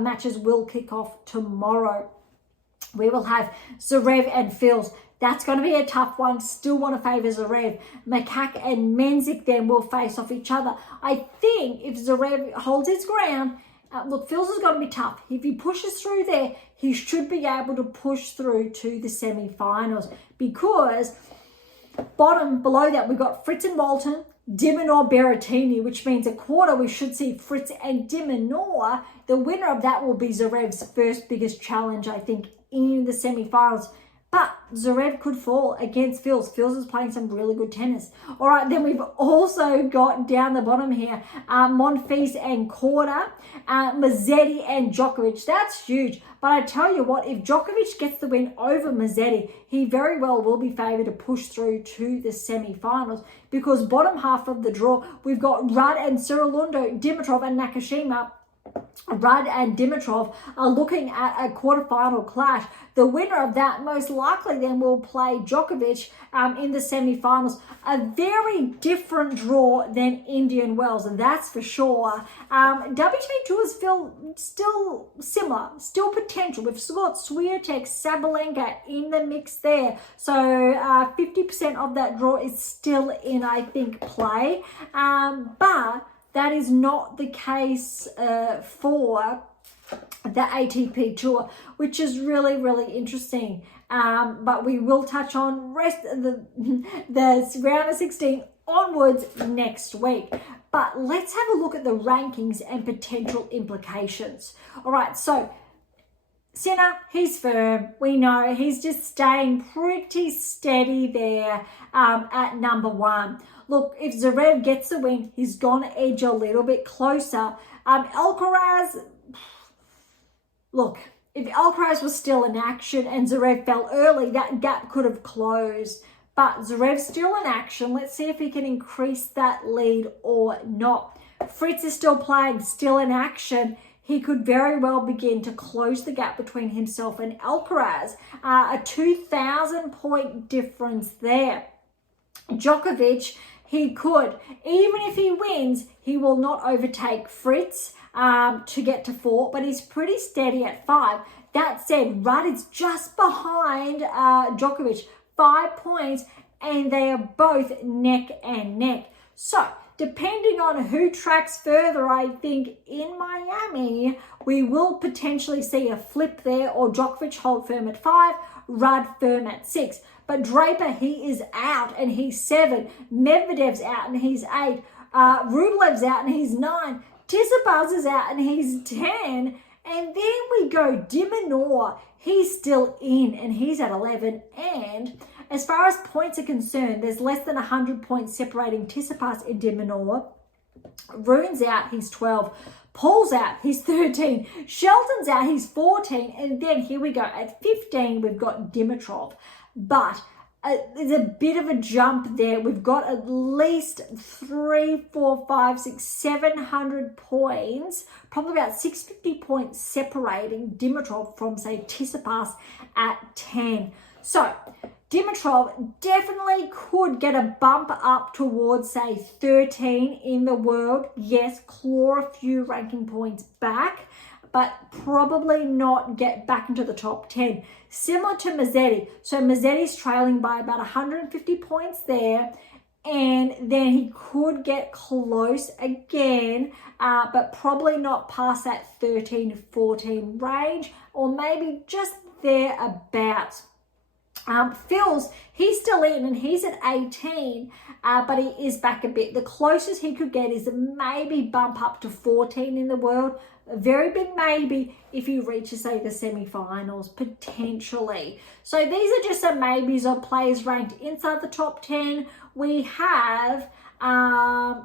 matches will kick off tomorrow. We will have Zverev and Fils. That's going to be a tough one. Still want to favour Zverev. Makak and Menzik then will face off each other. I think if Zverev holds his ground, look, Fils is going to be tough. If he pushes through there, he should be able to push through to the semi-finals, because below that, we've got Fritz and Walton, de Minaur Berrettini, which means a quarter we should see Fritz and de Minaur. The winner of that will be Zverev's first biggest challenge, I think, in the semi-finals. But Zverev could fall against Fils. Fils is playing some really good tennis. All right, then we've also got down the bottom here, Monfils and Korda, Mazzetti and Djokovic. That's huge. But I tell you what, if Djokovic gets the win over Mazzetti, he very well will be favoured to push through to the semi-finals, because bottom half of the draw, we've got Rudd and Serralundo, Dimitrov and Nakashima. Rudd and Dimitrov are looking at a quarterfinal clash. The winner of that most likely then will play Djokovic in the semi-finals. A very different draw than Indian Wells, and that's for sure. WTA Tours feel still similar, still potential. We've still got Swiatek, Sabalenka in the mix there. So 50% of that draw is still in, I think, play. But that is not the case for the ATP Tour, which is really, really interesting. But we will touch on rest of the round of 16 onwards next week. But let's have a look at the rankings and potential implications. All right, so Sinner, he's firm. We know he's just staying pretty steady there at number one. Look, if Zverev gets the win, he's going to edge a little bit closer. Alcaraz, look, if Alcaraz was still in action and Zverev fell early, that gap could have closed. But Zverev's still in action. Let's see if he can increase that lead or not. Fritz is still playing, still in action. He could very well begin to close the gap between himself and Alcaraz. A 2,000 point difference there. Djokovic, he could. Even if he wins, he will not overtake Fritz to get to 4, but he's pretty steady at 5. That said, Rudd is just behind Djokovic, 5 points, and they are both neck and neck. So, depending on who tracks further, I think in Miami, we will potentially see a flip there, or Djokovic hold firm at 5, Rudd firm at 6. But Draper, he is out and he's 7. Medvedev's out and he's 8. Rublev's out and he's 9. Tsitsipas is out and he's 10. And then we go De Minaur. He's still in and he's at 11. And as far as points are concerned, there's less than 100 points separating Tsitsipas and De Minaur. Rune's out, he's 12. Paul's out, he's 13. Shelton's out, he's 14. And then here we go. At 15, we've got Dimitrov. But there's a bit of a jump there. We've got at least 3, 4, 5, 6, 700 points, probably about 650 points separating Dimitrov from, say, Tsitsipas at 10. So Dimitrov definitely could get a bump up towards, say, 13 in the world. Yes, claw a few ranking points back, but probably not get back into the top 10. Similar to Mazzetti. So Mazzetti's trailing by about 150 points there, and then he could get close again, but probably not past that 13, 14 range, or maybe just thereabouts. Phil's, he's still in and he's at 18, but he is back a bit. The closest he could get is maybe bump up to 14 in the world. A very big maybe if he reaches, say, the semi-finals, potentially. So these are just some maybes of players ranked inside the top 10. We have,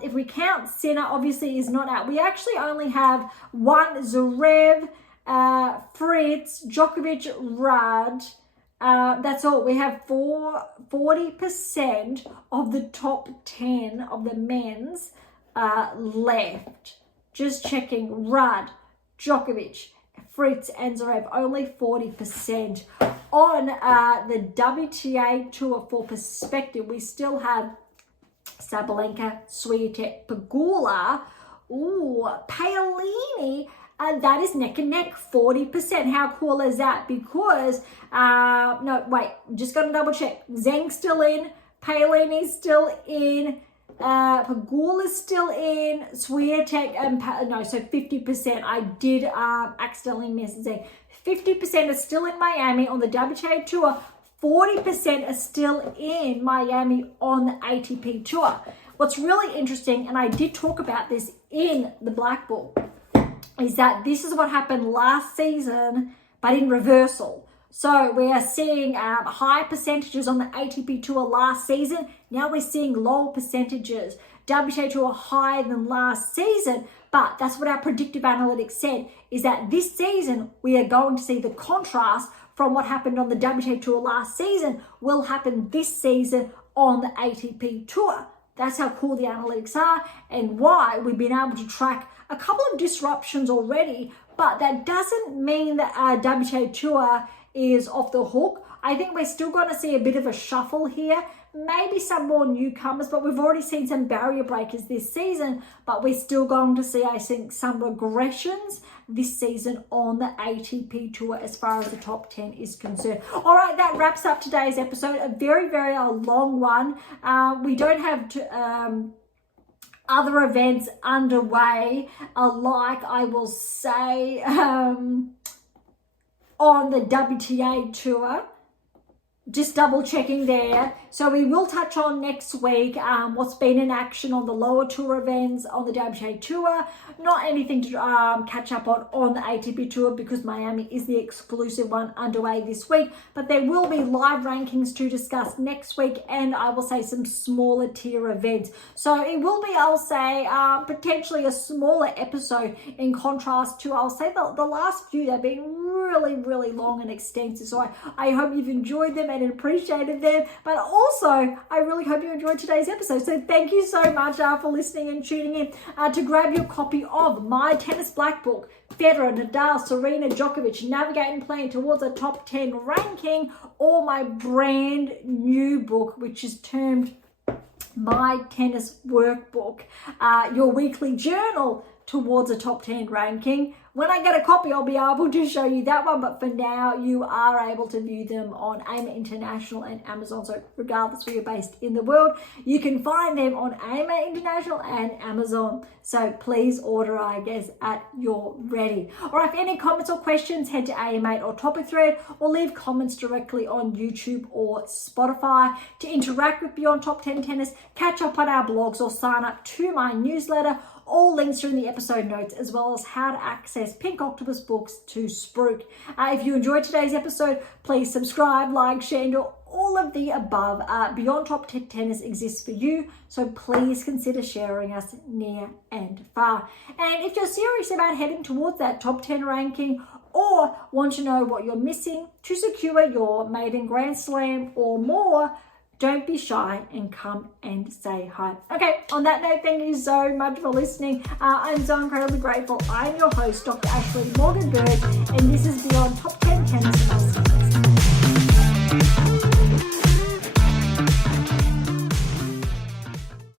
if we count Sinner, obviously is not out. We actually only have one Zverev, Fritz, Djokovic, Rudd. That's all. We have 40% of the top 10 of the men's left. Just checking. Rudd, Djokovic, Fritz, and Zverev, only 40%. On the WTA Tour, for perspective, we still have Sabalenka, Swiatek, Pegula, Paolini. That is neck and neck, 40%. How cool is that? Because, just got to double check. Zhang's still in, Paolini's still in, Pegula's still in, Swiatek, so 50%. I did accidentally miss Zhang. 50% are still in Miami on the WTA Tour. 40% are still in Miami on the ATP Tour. What's really interesting, and I did talk about this in the Black Book, is that this is what happened last season, but in reversal. So we are seeing high percentages on the ATP Tour last season. Now we're seeing lower percentages. WTA Tour higher than last season, but that's what our predictive analytics said, is that this season we are going to see the contrast from what happened on the WTA Tour last season will happen this season on the ATP Tour. That's how cool the analytics are and why we've been able to track a couple of disruptions already, but that doesn't mean that our WTA Tour is off the hook. I think we're still going to see a bit of a shuffle here, maybe some more newcomers, but we've already seen some barrier breakers this season, but we're still going to see, I think, some regressions this season on the ATP Tour as far as the top 10 is concerned. All right, that wraps up today's episode. A very, very long one. We don't have other events underway, like I will say, on the WTA Tour. Just double checking there. So we will touch on next week what's been in action on the lower tour events on the WTA Tour. Not anything to catch up on the ATP Tour because Miami is the exclusive one underway this week. But there will be live rankings to discuss next week, and I will say some smaller tier events. So it will be, I'll say, potentially a smaller episode in contrast to, I'll say, the last few. They've been really, really long and extensive. So I hope you've enjoyed them. and appreciated them. But also, I really hope you enjoyed today's episode. So thank you so much for listening and tuning in. To grab your copy of my Tennis Black Book, Federer, Nadal, Serena, Djokovic, Navigate and Plan Towards a Top 10 Ranking, or my brand new book, which is termed My Tennis Workbook, your weekly journal towards a top 10 ranking. When I get a copy, I'll be able to show you that one, but for now, you are able to view them on AMA International and Amazon. So regardless where you're based in the world, you can find them on AMA International and Amazon. So please order, I guess, at your ready. Or if any comments or questions, head to AMA or Topic Thread, or leave comments directly on YouTube or Spotify. To interact with Beyond Top 10 Tennis, catch up on our blogs, or sign up to my newsletter. All links are in the episode notes, as well as how to access Pink Octopus books to Spruik. If you enjoyed today's episode, please subscribe, like, share, and do all of the above. Beyond Top 10 Tennis exists for you, so please consider sharing us near and far. And if you're serious about heading towards that top 10 ranking, or want to know what you're missing to secure your maiden Grand Slam or more, don't be shy and come and say hi. Okay, on that note, thank you so much for listening. I'm so incredibly grateful. I'm your host, Dr. Ashley Morgan Berge, and this is Beyond Top 10 Tennis.